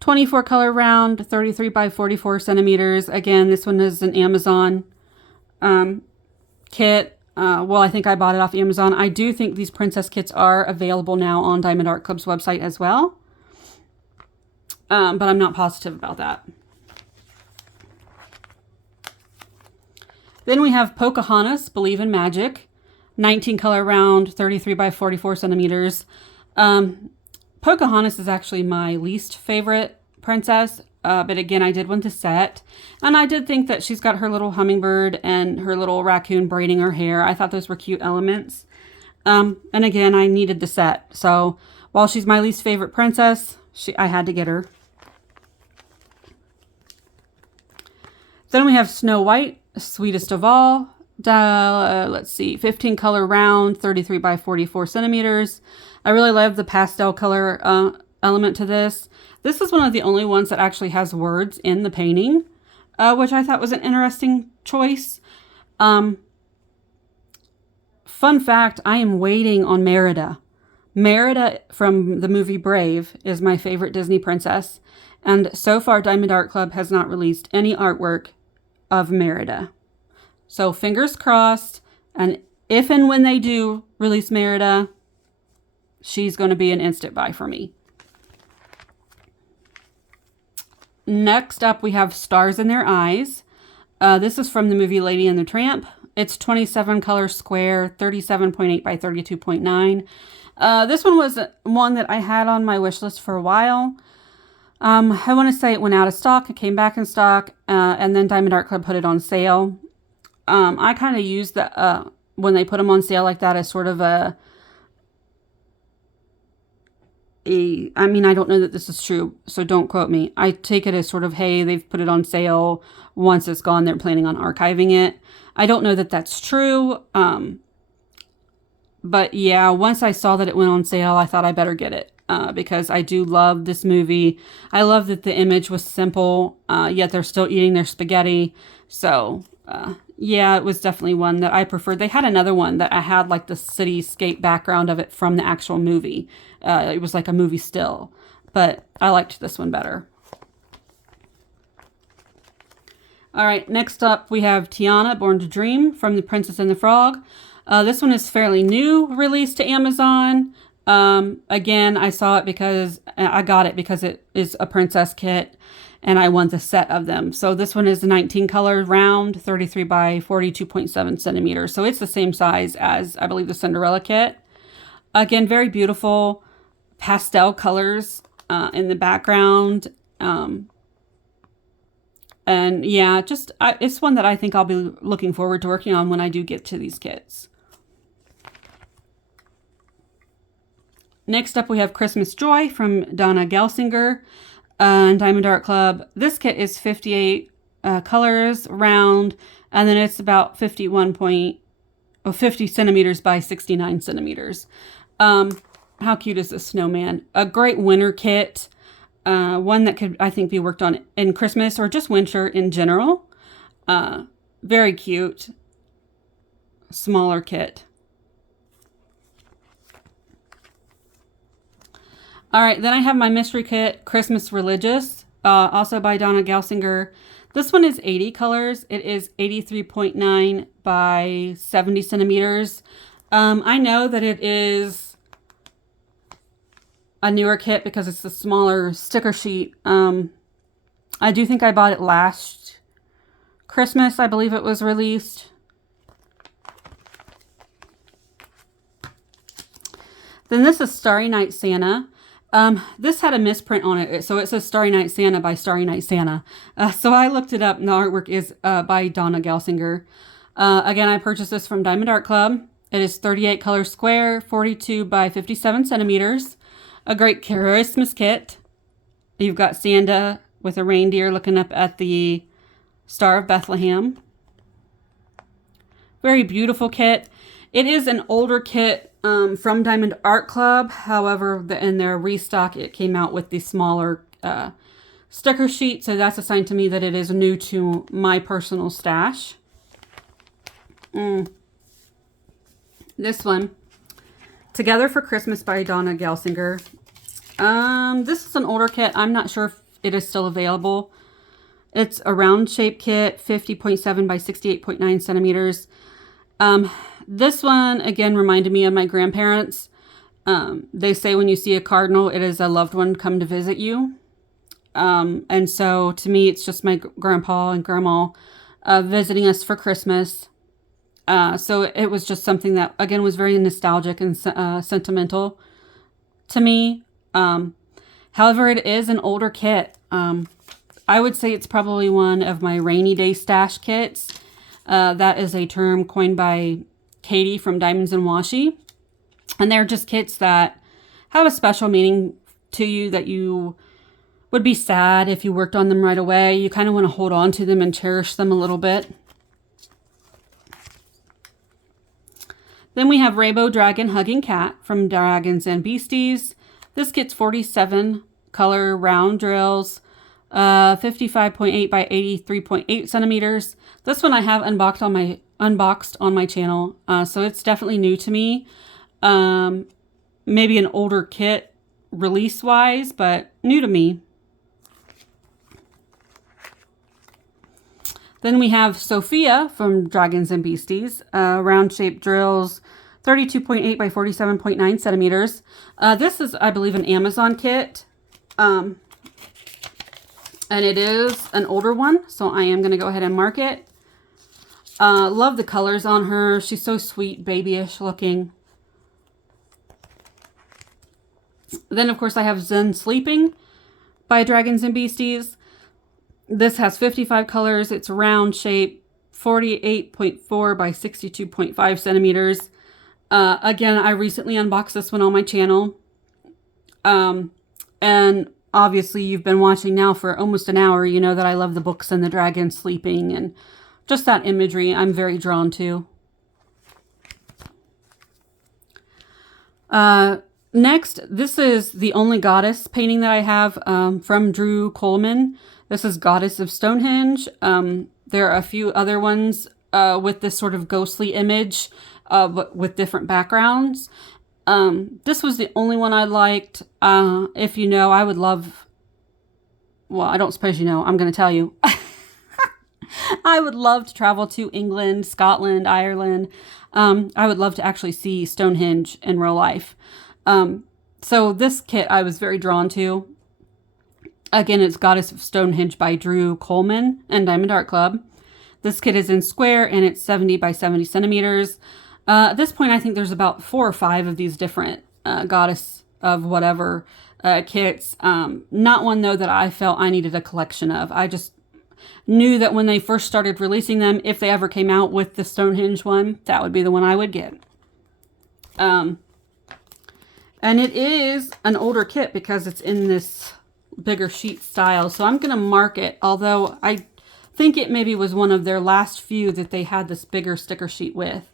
24 color round, 33 by 44 centimeters. Again, this one is an Amazon kit. Well, I think I bought it off Amazon. I do think these princess kits are available now on Diamond Art Club's website as well. But I'm not positive about that. Then we have Pocahontas, Believe in Magic. 19 color round, 33 by 44 centimeters. Pocahontas is actually my least favorite princess, but again, I did want the set, and I did think that she's got her little hummingbird and her little raccoon braiding her hair. I thought those were cute elements, and again, I needed the set, so while she's my least favorite princess, I had to get her. Then we have Snow White, Sweetest of All. Let's see, 15 color round, 33 by 44 centimeters. I really love the pastel color element to this. This is one of the only ones that actually has words in the painting, which I thought was an interesting choice. Fun fact, I am waiting on Merida. Merida from the movie Brave is my favorite Disney princess. And so far, Diamond Art Club has not released any artwork of Merida. So fingers crossed, and if and when they do release Merida, she's going to be an instant buy for me. Next up, we have Stars in Their Eyes. This is from the movie Lady and the Tramp. It's 27 color square, 37.8 by 32.9. This one was one that I had on my wish list for a while. I want to say it went out of stock. It came back in stock, and then Diamond Art Club put it on sale. I kind of use the when they put them on sale like that as sort of I mean, I don't know that this is true, so don't quote me. I take it as sort of, hey, they've put it on sale. Once it's gone, they're planning on archiving it. I don't know that that's true. But yeah, once I saw that it went on sale, I thought I better get it. Because I do love this movie. I love that the image was simple, yet they're still eating their spaghetti. So, yeah, it was definitely one that I preferred. They had another one that I had like the cityscape background of it from the actual movie. It was like a movie still, but I liked this one better. All right, next up we have Tiana, Born to Dream from The Princess and the Frog. This one is fairly new, released to Amazon. Again, I saw it because I got it because it is a princess kit and I want the set of them. So this one is 19 color round, 33 by 42.7 centimeters. So it's the same size as I believe the Cinderella kit. Again, very beautiful pastel colors, in the background. And yeah, it's one that I think I'll be looking forward to working on when I do get to these kits. Next up, we have Christmas Joy from Donna Gelsinger and Diamond Art Club. This kit is 58 colors, round, and then it's about 50 centimeters by 69 centimeters. How cute is this snowman? A great winter kit. One that could, I think, be worked on in Christmas or just winter in general. Very cute. Smaller kit. All right, then I have my mystery kit, Christmas Religious, also by Donna Gelsinger. This one is 80 colors. It is 83.9 by 70 centimeters. I know that it is a newer kit because it's a smaller sticker sheet. I do think I bought it last Christmas, I believe it was released. Then this is Starry Night Santa. This had a misprint on it, so it says Starry Night Santa by Starry Night Santa. So I looked it up, and the artwork is by Donna Gelsinger. Again, I purchased this from Diamond Art Club. It is 38 color square, 42 by 57 centimeters. A great Christmas kit. You've got Santa with a reindeer looking up at the Star of Bethlehem. Very beautiful kit. It is an older kit from Diamond Art Club. However, in their restock, it came out with the smaller sticker sheet, so that's a sign to me that it is new to my personal stash. This one, Together for Christmas by Donna Gelsinger. This is an older kit. I'm not sure if it is still available. It's a round shape kit, 50.7 by 68.9 centimeters. This one, again, reminded me of my grandparents. They say when you see a cardinal, it is a loved one come to visit you. And so to me, it's just my grandpa and grandma visiting us for Christmas. So it was just something that, again, was very nostalgic and sentimental to me. However, it is an older kit. I would say it's probably one of my rainy day stash kits. That is a term coined by Katie from Diamonds and Washi. And they're just kits that have a special meaning to you, that you would be sad if you worked on them right away. You kind of want to hold on to them and cherish them a little bit. Then we have Rainbow Dragon Hugging Cat from Dragons and Beasties. This kit's 47 color round drills, 55.8 by 83.8 centimeters. This one I have unboxed on my channel, so it's definitely new to me. Maybe an older kit release-wise, but new to me. Then we have Sophia from Dragons and Beasties, round-shaped drills, 32.8 by 47.9 centimeters. This is, I believe, an Amazon kit, and it is an older one, so I am going to go ahead and mark it. Love the colors on her. She's so sweet, babyish looking. Then, of course, I have Zen Sleeping by Dragons and Beasties. This has 55 colors. It's round shape, 48.4 by 62.5 centimeters. Again, I recently unboxed this one on my channel. And obviously you've been watching now for almost an hour. You know that I love the books and the dragon sleeping and just that imagery I'm very drawn to. Next, this is the only goddess painting that I have from Drew Coleman. This is Goddess of Stonehenge. There are a few other ones with this sort of ghostly image, but with different backgrounds. This was the only one I liked. If you know, I would love, well, I don't suppose you know, I'm going to tell you. I would love to travel to England, Scotland, Ireland. I would love to actually see Stonehenge in real life. So this kit I was very drawn to. Again, it's Goddess of Stonehenge by Drew Coleman and Diamond Art Club. This kit is in square and it's 70 by 70 centimeters. At this point, I think there's about 4 or 5 of these different goddess of whatever kits. Not one, though, that I felt I needed a collection of. I just knew that when they first started releasing them, if they ever came out with the Stonehenge one, that would be the one I would get. And it is an older kit because it's in this bigger sheet style. So I'm going to mark it, although I think it maybe was one of their last few that they had this bigger sticker sheet with.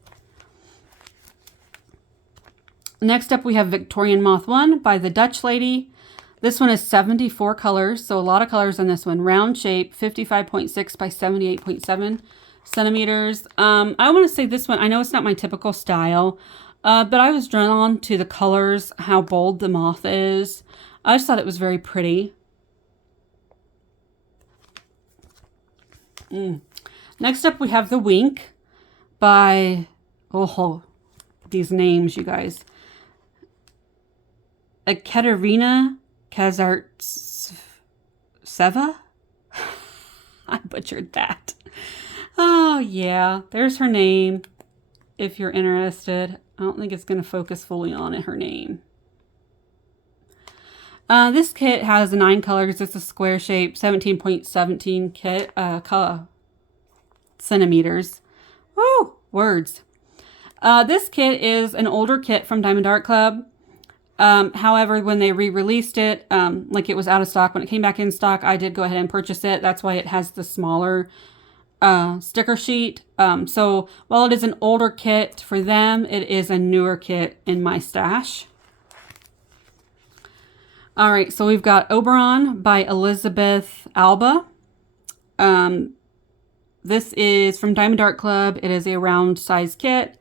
Next up, we have Victorian Moth 1 by the Dutch Lady. This one is 74 colors, so a lot of colors on this one. Round shape, 55.6 by 78.7 centimeters. I want to say this one, I know it's not my typical style, but I was drawn on to the colors, how bold the moth is. I just thought it was very pretty. Next up, we have The Wink by, oh, these names, you guys. Katerina Kazartseva? I butchered that. Oh, yeah. There's her name, if you're interested. I don't think it's going to focus fully on her name. This kit has 9 colors. It's a square shape, 17.17 kit, centimeters. Woo! Words. This kit is an older kit from Diamond Art Club. However, when they re-released it, like it was out of stock, when it came back in stock, I did go ahead and purchase it. That's why it has the smaller sticker sheet. So while it is an older kit for them, it is a newer kit in my stash. All right, so we've got Oberon by Elizabeth Alba. This is from Diamond Art Club. It is a round size kit,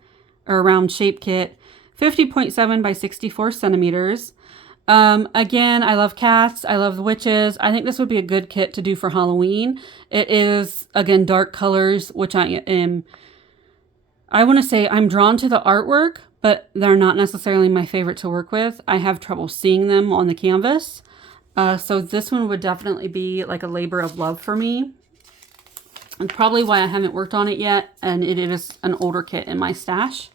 or a round shape kit, 50.7 by 64 centimeters. Again, I love cats. I love the witches. I think this would be a good kit to do for Halloween. It is, again, dark colors, which I want to say I'm drawn to the artwork, but they're not necessarily my favorite to work with. I have trouble seeing them on the canvas. So this one would definitely be like a labor of love for me. And probably why I haven't worked on it yet. And it is an older kit in my stash.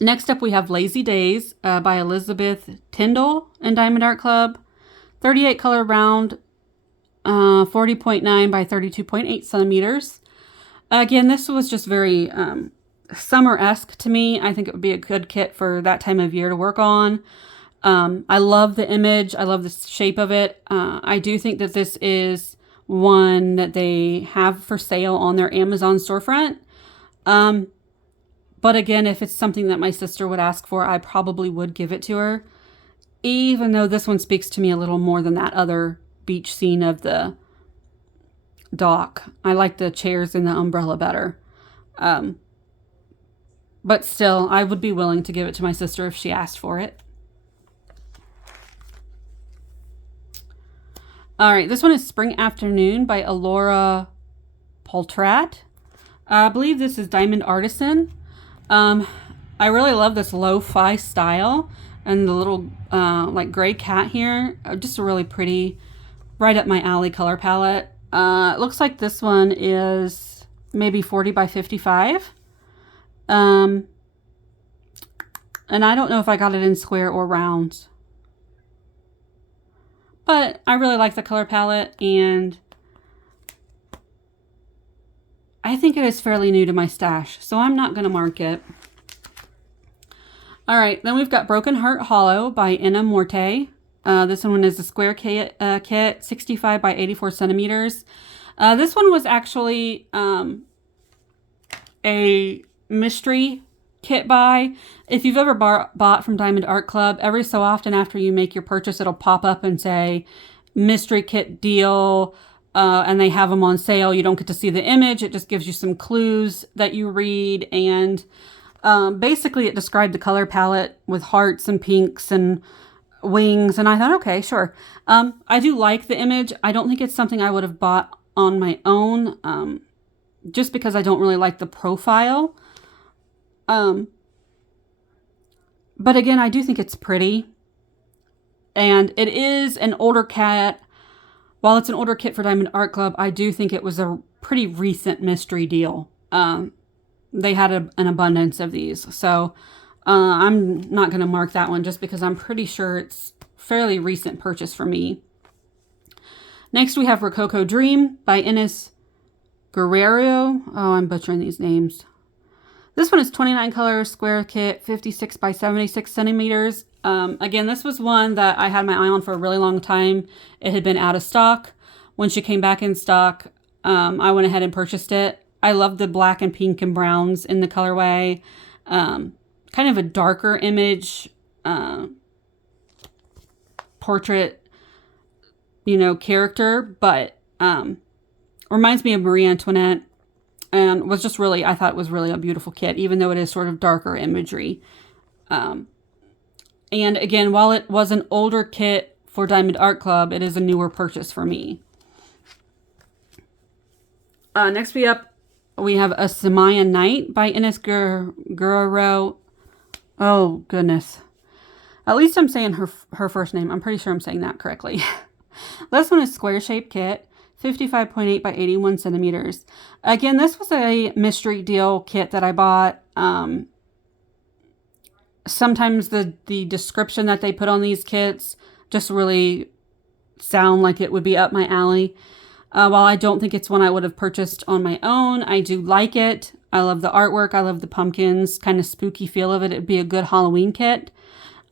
Next up, we have Lazy Days by Elizabeth Tyndall and Diamond Art Club. 38 color round, 40.9 by 32.8 centimeters. Again, this was just very summer-esque to me. I think it would be a good kit for that time of year to work on. I love the image. I love the shape of it. I do think that this is one that they have for sale on their Amazon storefront. But again, if it's something that my sister would ask for, I probably would give it to her. Even though this one speaks to me a little more than that other beach scene of the dock. I like the chairs and the umbrella better. But still, I would be willing to give it to my sister if she asked for it. All right, this one is Spring Afternoon by Alora Poltrat. I believe this is Diamond Artisan. I really love this lo-fi style and the little like gray cat here. Just a really pretty, right up my alley color palette. It looks like this one is maybe 40 by 55. And I don't know if I got it in square or round. But I really like the color palette, and I think it is fairly new to my stash, so I'm not going to mark it. All right, then we've got Broken Heart Hollow by Ina Morte. This one is a square kit, 65 by 84 centimeters. This one was actually a mystery kit buy. If you've ever bought from Diamond Art Club, every so often after you make your purchase, it'll pop up and say mystery kit deal, and they have them on sale. You don't get to see the image. It just gives you some clues that you read, and basically it described the color palette with hearts and pinks and wings, and I thought, okay, sure. I do like the image. I don't think it's something I would have bought on my own, just because I don't really like the profile. But again, I do think it's pretty, and it is an older kit. While it's an older kit for Diamond Art Club, I do think it was a pretty recent mystery deal. They had an abundance of these, so I'm not going to mark that one just because I'm pretty sure it's fairly recent purchase for me. Next, we have Rococo Dream by Ines Guerrero. Oh, I'm butchering these names. This one is 29 color square kit, 56 by 76 centimeters. Again, this was one that I had my eye on for a really long time. It had been out of stock. When she came back in stock, I went ahead and purchased it. I love the black and pink and browns in the colorway. Kind of a darker image, portrait, character, but reminds me of Marie Antoinette. And was just really, I thought it was really a beautiful kit, even though it is sort of darker imagery. And again, while it was an older kit for Diamond Art Club, it is a newer purchase for me. Next we have a Samaya Night by Ines Guerrero. Oh, goodness. At least I'm saying her first name. I'm pretty sure I'm saying that correctly. This one is square shaped kit. 55.8 by 81 centimeters. Again, this was a mystery deal kit that I bought. Sometimes the description that they put on these kits just really sound like it would be up my alley. While I don't think it's one I would have purchased on my own, I do like it. I love the artwork. I love the pumpkins, kind of spooky feel of it. It'd be a good Halloween kit.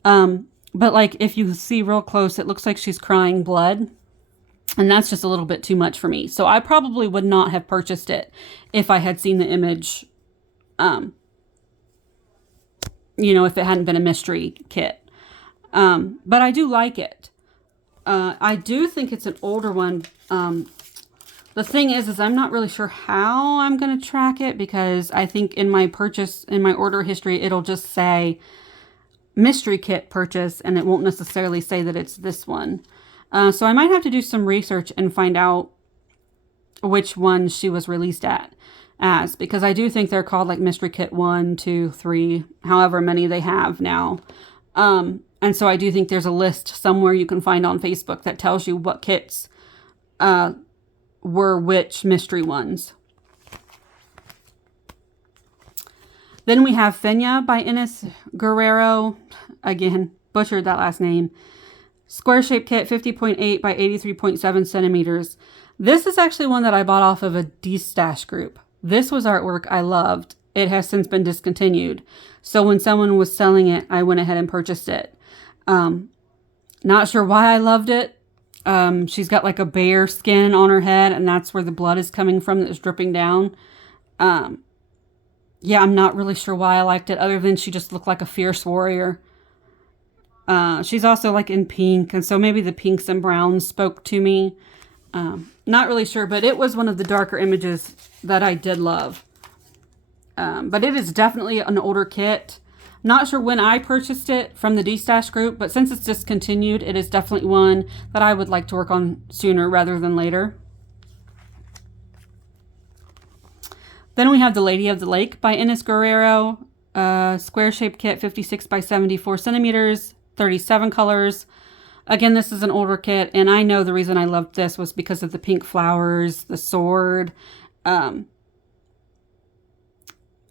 But like if you see real close, it looks like she's crying blood. And that's just a little bit too much for me. So I probably would not have purchased it if I had seen the image, if it hadn't been a mystery kit. But I do like it. I do think it's an older one. The thing is I'm not really sure how I'm going to track it, because I think in my order history, it'll just say mystery kit purchase, and it won't necessarily say that it's this one. So I might have to do some research and find out which one she was released as, because I do think they're called like mystery kit 1, 2, 3, however many they have now. And so I do think there's a list somewhere you can find on Facebook that tells you what kits were which mystery ones. Then we have Fenya by Ines Guerrero. Again, butchered that last name. Square shape kit, 50.8 by 83.7 centimeters. This is actually one that I bought off of a D-stash group. This was artwork I loved. It has since been discontinued. So when someone was selling it, I went ahead and purchased it. Not sure why I loved it. She's got like a bear skin on her head, and that's where the blood is coming from that's dripping down. Yeah, I'm not really sure why I liked it, other than she just looked like a fierce warrior. She's also like in pink, and so maybe the pinks and browns spoke to me. Not really sure, but it was one of the darker images that I did love. But it is definitely an older kit. Not sure when I purchased it from the D-stash group, but since it's discontinued, it is definitely one that I would like to work on sooner rather than later. Then we have The Lady of the Lake by Ines Guerrero. Square shaped kit, 56 by 74 centimeters, 37 colors. Again, this is an older kit, and I know the reason I loved this was because of the pink flowers, the sword.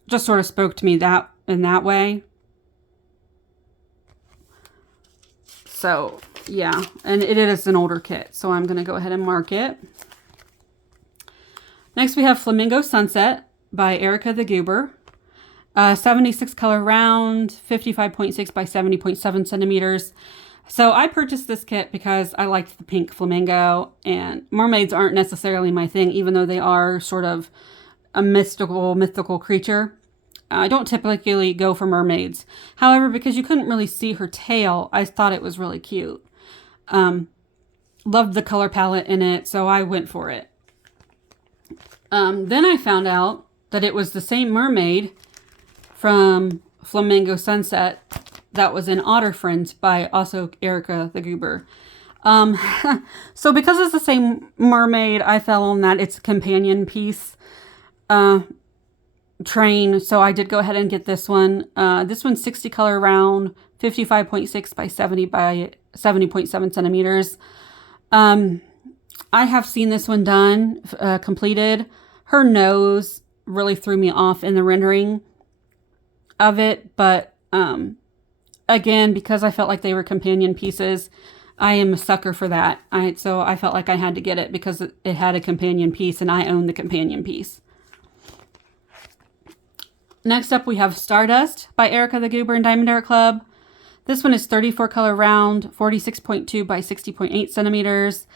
Just sort of spoke to me in that way. So, yeah, and it is an older kit, so I'm going to go ahead and mark it. Next, we have Flamingo Sunset by Erica the Goober. 76 color round, 55.6 by 70.7 centimeters. So I purchased this kit because I liked the pink flamingo, and mermaids aren't necessarily my thing, even though they are sort of a mythical creature. I don't typically go for mermaids. However, because you couldn't really see her tail, I thought it was really cute. Loved the color palette in it, so I went for it. Then I found out that it was the same mermaid from Flamingo Sunset that was in Otter Friends by also Erica the Goober. So because it's the same mermaid, I fell on that it's a companion piece train. So I did go ahead and get this one. This one's 60 color round, 55.6 by 70.7 centimeters. I have seen this one done, completed. Her nose really threw me off in the rendering of it, but again, because I felt like they were companion pieces, I am a sucker for that. So I felt like I had to get it because it had a companion piece, and I own the companion piece. Next up, we have Stardust by Erica the Goober and Diamond Art Club. This one is 34 color round, 46.2 by 60.8 centimeters.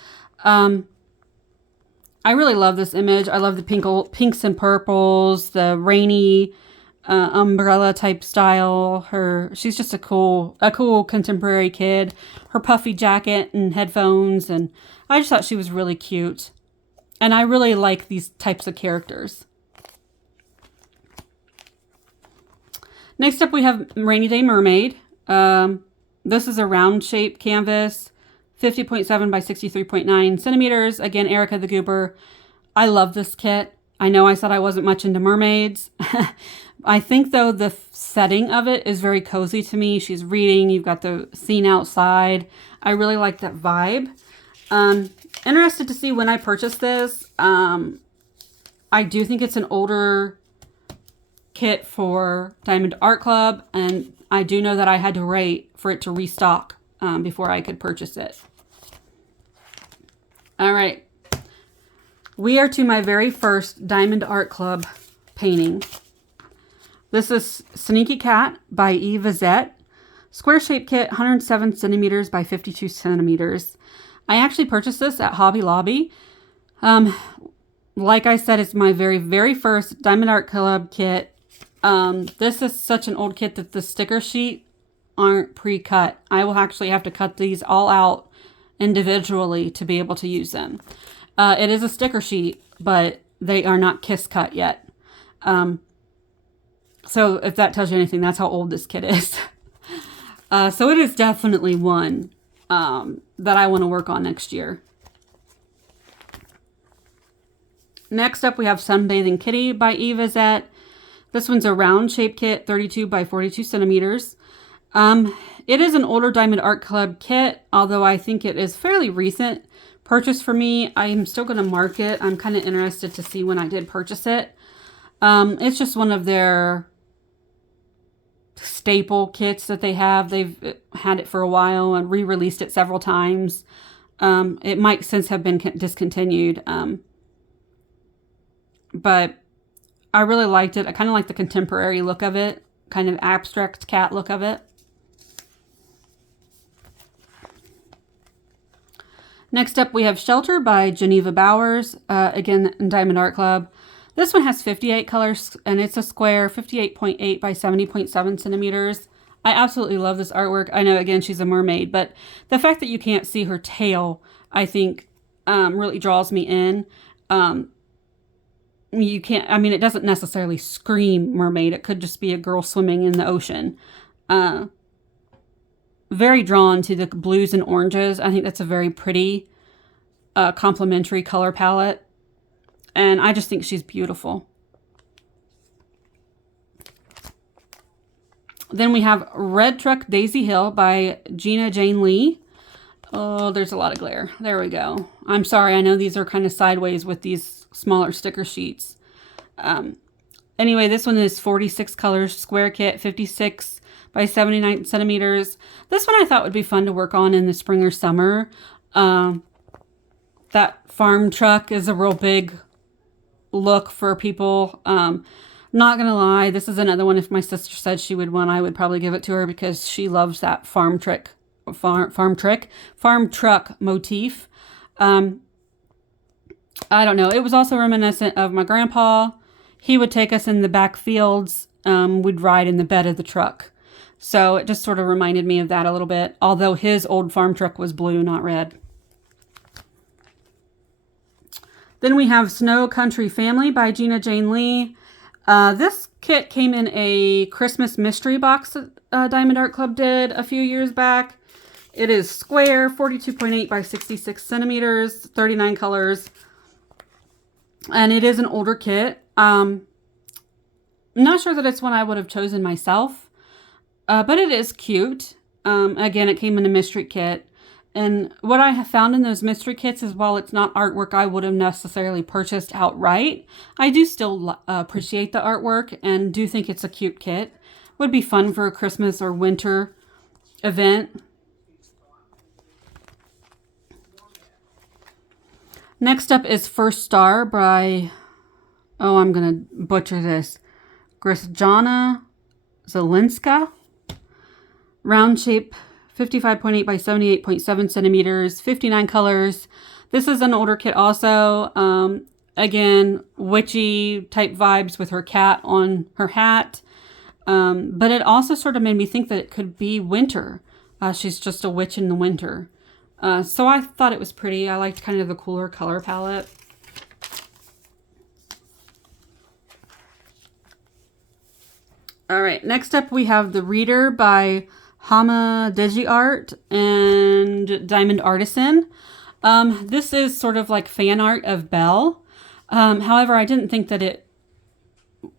I really love this image. I love the pinks and purples, the rainy umbrella type style. She's just a cool contemporary kid. Her puffy jacket and headphones, and I just thought she was really cute. And I really like these types of characters. Next up, we have Rainy Day Mermaid. This is a round shaped canvas, 50.7 by 63.9 centimeters. Again, Erica the Goober. I love this kit. I know I said I wasn't much into mermaids. I think, though, the setting of it is very cozy to me. She's reading. You've got the scene outside. I really like that vibe. Interested to see when I purchased this. I do think it's an older kit for Diamond Art Club, and I do know that I had to wait for it to restock before I could purchase it. All right. We are to my very first Diamond Art Club painting. This is Sneaky Cat by Eve Azette. Square shape kit, 107 centimeters by 52 centimeters. I actually purchased this at Hobby Lobby. Like I said, it's my very, very first Diamond Art Club kit. This is such an old kit that the sticker sheet aren't pre-cut. I will actually have to cut these all out individually to be able to use them. It is a sticker sheet, but they are not kiss cut yet. So if that tells you anything, that's how old this kit is. So it is definitely one that I want to work on next year. Next up, we have Sunbathing Kitty by Eva Zet. This one's a round shape kit, 32 by 42 centimeters. It is an older Diamond Art Club kit, although I think it is fairly recent purchase for me. I'm still going to mark it. I'm kind of interested to see when I did purchase it. It's just one of their staple kits that they have. They've had it for a while and re-released it several times. It might since have been discontinued. But I really liked it. I kind of like the contemporary look of it, kind of abstract cat look of it. Next up, we have Shelter by Geneva Bowers, again, in Diamond Art Club. This one has 58 colors, and it's a square, 58.8 by 70.7 centimeters. I absolutely love this artwork. I know, again, she's a mermaid, but the fact that you can't see her tail, I think, really draws me in. You can't, I mean, it doesn't necessarily scream mermaid. It could just be a girl swimming in the ocean. Very drawn to the blues and oranges. I think that's a very pretty, complementary color palette. And I just think she's beautiful. Then we have Red Truck Daisy Hill by Gina Jane Lee. Oh, there's a lot of glare. There we go. I'm sorry. I know these are kind of sideways with these smaller sticker sheets. Anyway, this one is 46 colors, square kit, 56 by 79 centimeters. This one I thought would be fun to work on in the spring or summer. That farm truck is a real big look for people. Not gonna lie, this is another one. If my sister said she would want, I would probably give it to her because she loves that farm truck motif. I don't know. It was also reminiscent of my grandpa. He would take us in the back fields. We'd ride in the bed of the truck. So it just sort of reminded me of that a little bit. Although his old farm truck was blue, not red. Then we have Snow Country Family by Gina Jane Lee. This kit came in a Christmas mystery box that Diamond Art Club did a few years back. It is square, 42.8 by 66 centimeters, 39 colors. And it is an older kit. I'm not sure that it's one I would have chosen myself, but it is cute. Again, it came in a mystery kit. And what I have found in those mystery kits is while it's not artwork I would have necessarily purchased outright, I do still appreciate the artwork and do think it's a cute kit. Would be fun for a Christmas or winter event. Next up is First Star by, oh, I'm going to butcher this, Grisjana Zelinska. Round shape, 55.8 by 78.7 centimeters, 59 colors. This is an older kit also. Again, witchy type vibes with her cat on her hat. But it also sort of made me think that it could be winter. She's just a witch in the winter. So I thought it was pretty. I liked kind of the cooler color palette. All right, next up we have The Reader by Hama Deji Art and Diamond Artisan. This is sort of like fan art of Belle. However, I didn't think that it,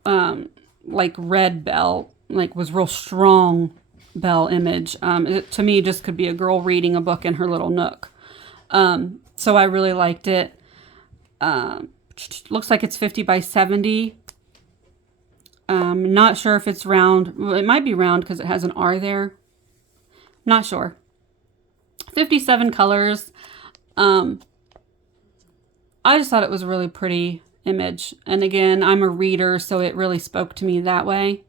like red Belle, like was real strong Belle image. It, to me, just could be a girl reading a book in her little nook. So I really liked it. Looks like it's 50 by 70. Not sure if it's round. Well, it might be round because it has an R there. Not sure. 57 colors. I just thought it was a really pretty image. And again, I'm a reader, so it really spoke to me that way.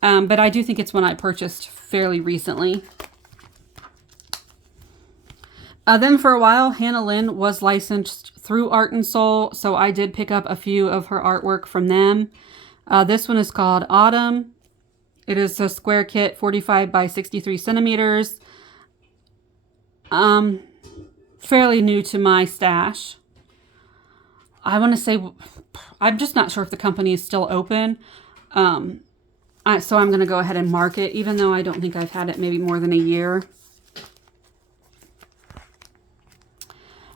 But I do think it's one I purchased fairly recently. Then for a while, Hannah Lynn was licensed through Art and Soul, so I did pick up a few of her artwork from them. This one is called Autumn. It is a square kit, 45 by 63 centimeters. Fairly new to my stash. I want to say, I'm just not sure if the company is still open. So I'm going to go ahead and mark it, even though I don't think I've had it maybe more than a year.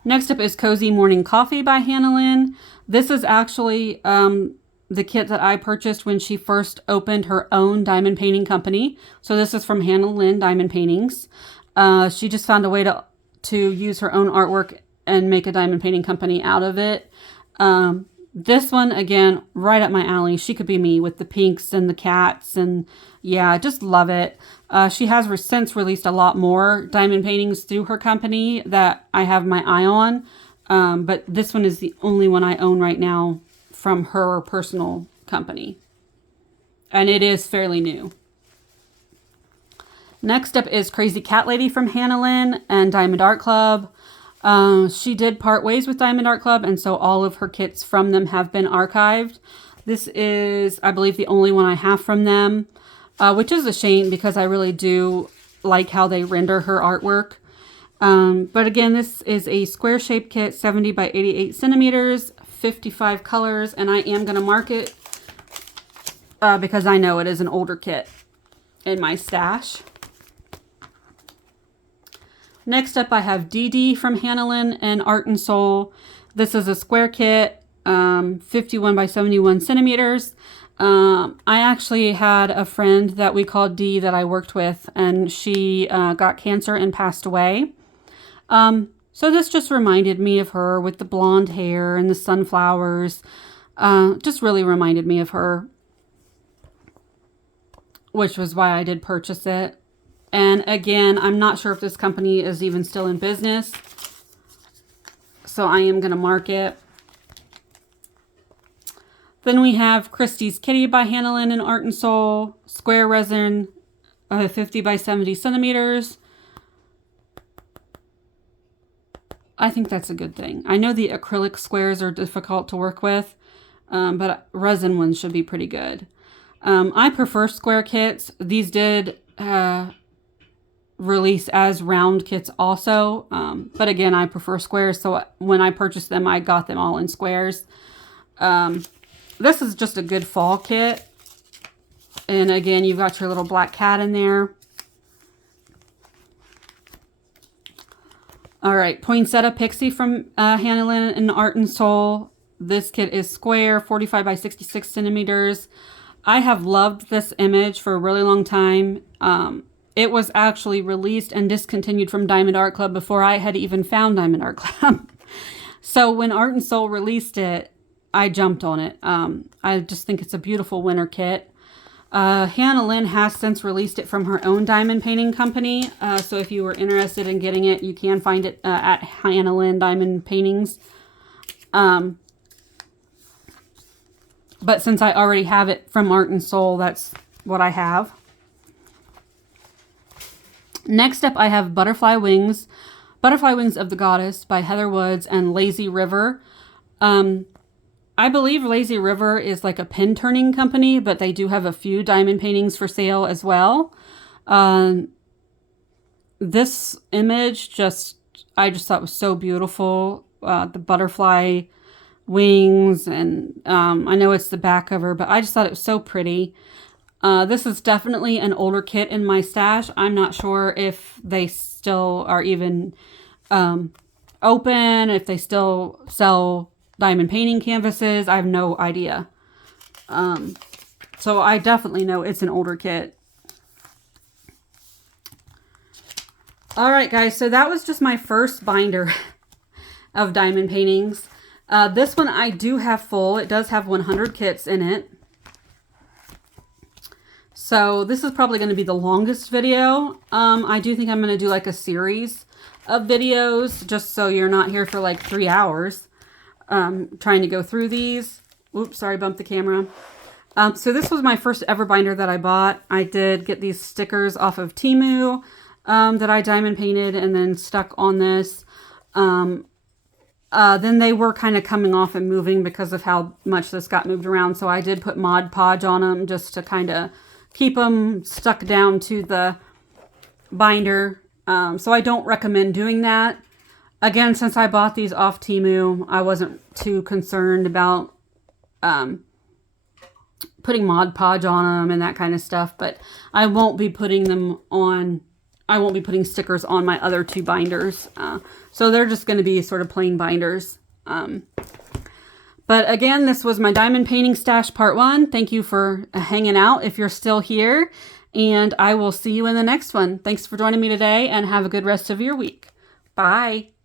Next up is Cozy Morning Coffee by Hannah Lynn. This is actually the kit that I purchased when she first opened her own diamond painting company. So this is from Hannah Lynn Diamond Paintings. She just found a way to use her own artwork and make a diamond painting company out of it. This one, again, right up my alley. She could be me with the pinks and the cats, and yeah, I just love it. She has since released a lot more diamond paintings through her company that I have my eye on, but this one is the only one I own right now from her personal company, and it is fairly new. Next up is Crazy Cat Lady from Hannah Lynn and Diamond Art Club. She did part ways with Diamond Art Club, and so all of her kits from them have been archived. This is, I believe, the only one I have from them, which is a shame because I really do like how they render her artwork. But again, this is a square shaped kit, 70 by 88 centimeters, 55 colors, and I am going to mark it because I know it is an older kit in my stash. Next up, I have DD from Hannah Lynn and Art and Soul. This is a square kit, 51 by 71 centimeters. I actually had a friend that we called D that I worked with, and she got cancer and passed away. So this just reminded me of her with the blonde hair and the sunflowers. Just really reminded me of her, which was why I did purchase it. And again, I'm not sure if this company is even still in business, so I am going to mark it. Then we have Christie's Kitty by Hannah Lynn and Art and Soul, square resin, 50 by 70 centimeters. I think that's a good thing. I know the acrylic squares are difficult to work with, but resin ones should be pretty good. I prefer square kits. These did release as round kits also, but again, I prefer squares, so when I purchased them, I got them all in squares. This is just a good fall kit, and again, you've got your little black cat in there. All right, Poinsettia Pixie from Hannah Lynn and Art and Soul. This kit is square, 45 by 66 centimeters. I have loved this image for a really long time. It was actually released and discontinued from Diamond Art Club before I had even found Diamond Art Club. So when Art and Soul released it, I jumped on it. I just think it's a beautiful winter kit. Hannah Lynn has since released it from her own diamond painting company. So if you were interested in getting it, you can find it at Hannah Lynn Diamond Paintings. But since I already have it from Art and Soul, that's what I have. Next up, I have Butterfly Wings of the Goddess by Heather Woods and Lazy River. I believe Lazy River is like a pin turning company, but they do have a few diamond paintings for sale as well. This image I just thought was so beautiful. The butterfly wings, and I know it's the back cover, but I just thought it was so pretty. This is definitely an older kit in my stash. I'm not sure if they still are even open, if they still sell diamond painting canvases. I have no idea. So I definitely know it's an older kit. All right, guys, so that was just my first binder of diamond paintings. This one I do have full. It does have 100 kits in it. So this is probably going to be the longest video. I do think I'm going to do like a series of videos just so you're not here for like 3 hours trying to go through these. Oops, sorry, bumped the camera. So this was my first ever binder that I bought. I did get these stickers off of Temu that I diamond painted and then stuck on this. Then they were kind of coming off and moving because of how much this got moved around. So I did put Mod Podge on them just to kind of keep them stuck down to the binder. So I don't recommend doing that. Again, since I bought these off Temu, I wasn't too concerned about putting Mod Podge on them and that kind of stuff, but I won't be putting them on, I won't be putting stickers on my other two binders. So they're just going to be sort of plain binders. But again, this was my diamond painting stash part 1. Thank you for hanging out if you're still here, and I will see you in the next one. Thanks for joining me today, and have a good rest of your week. Bye.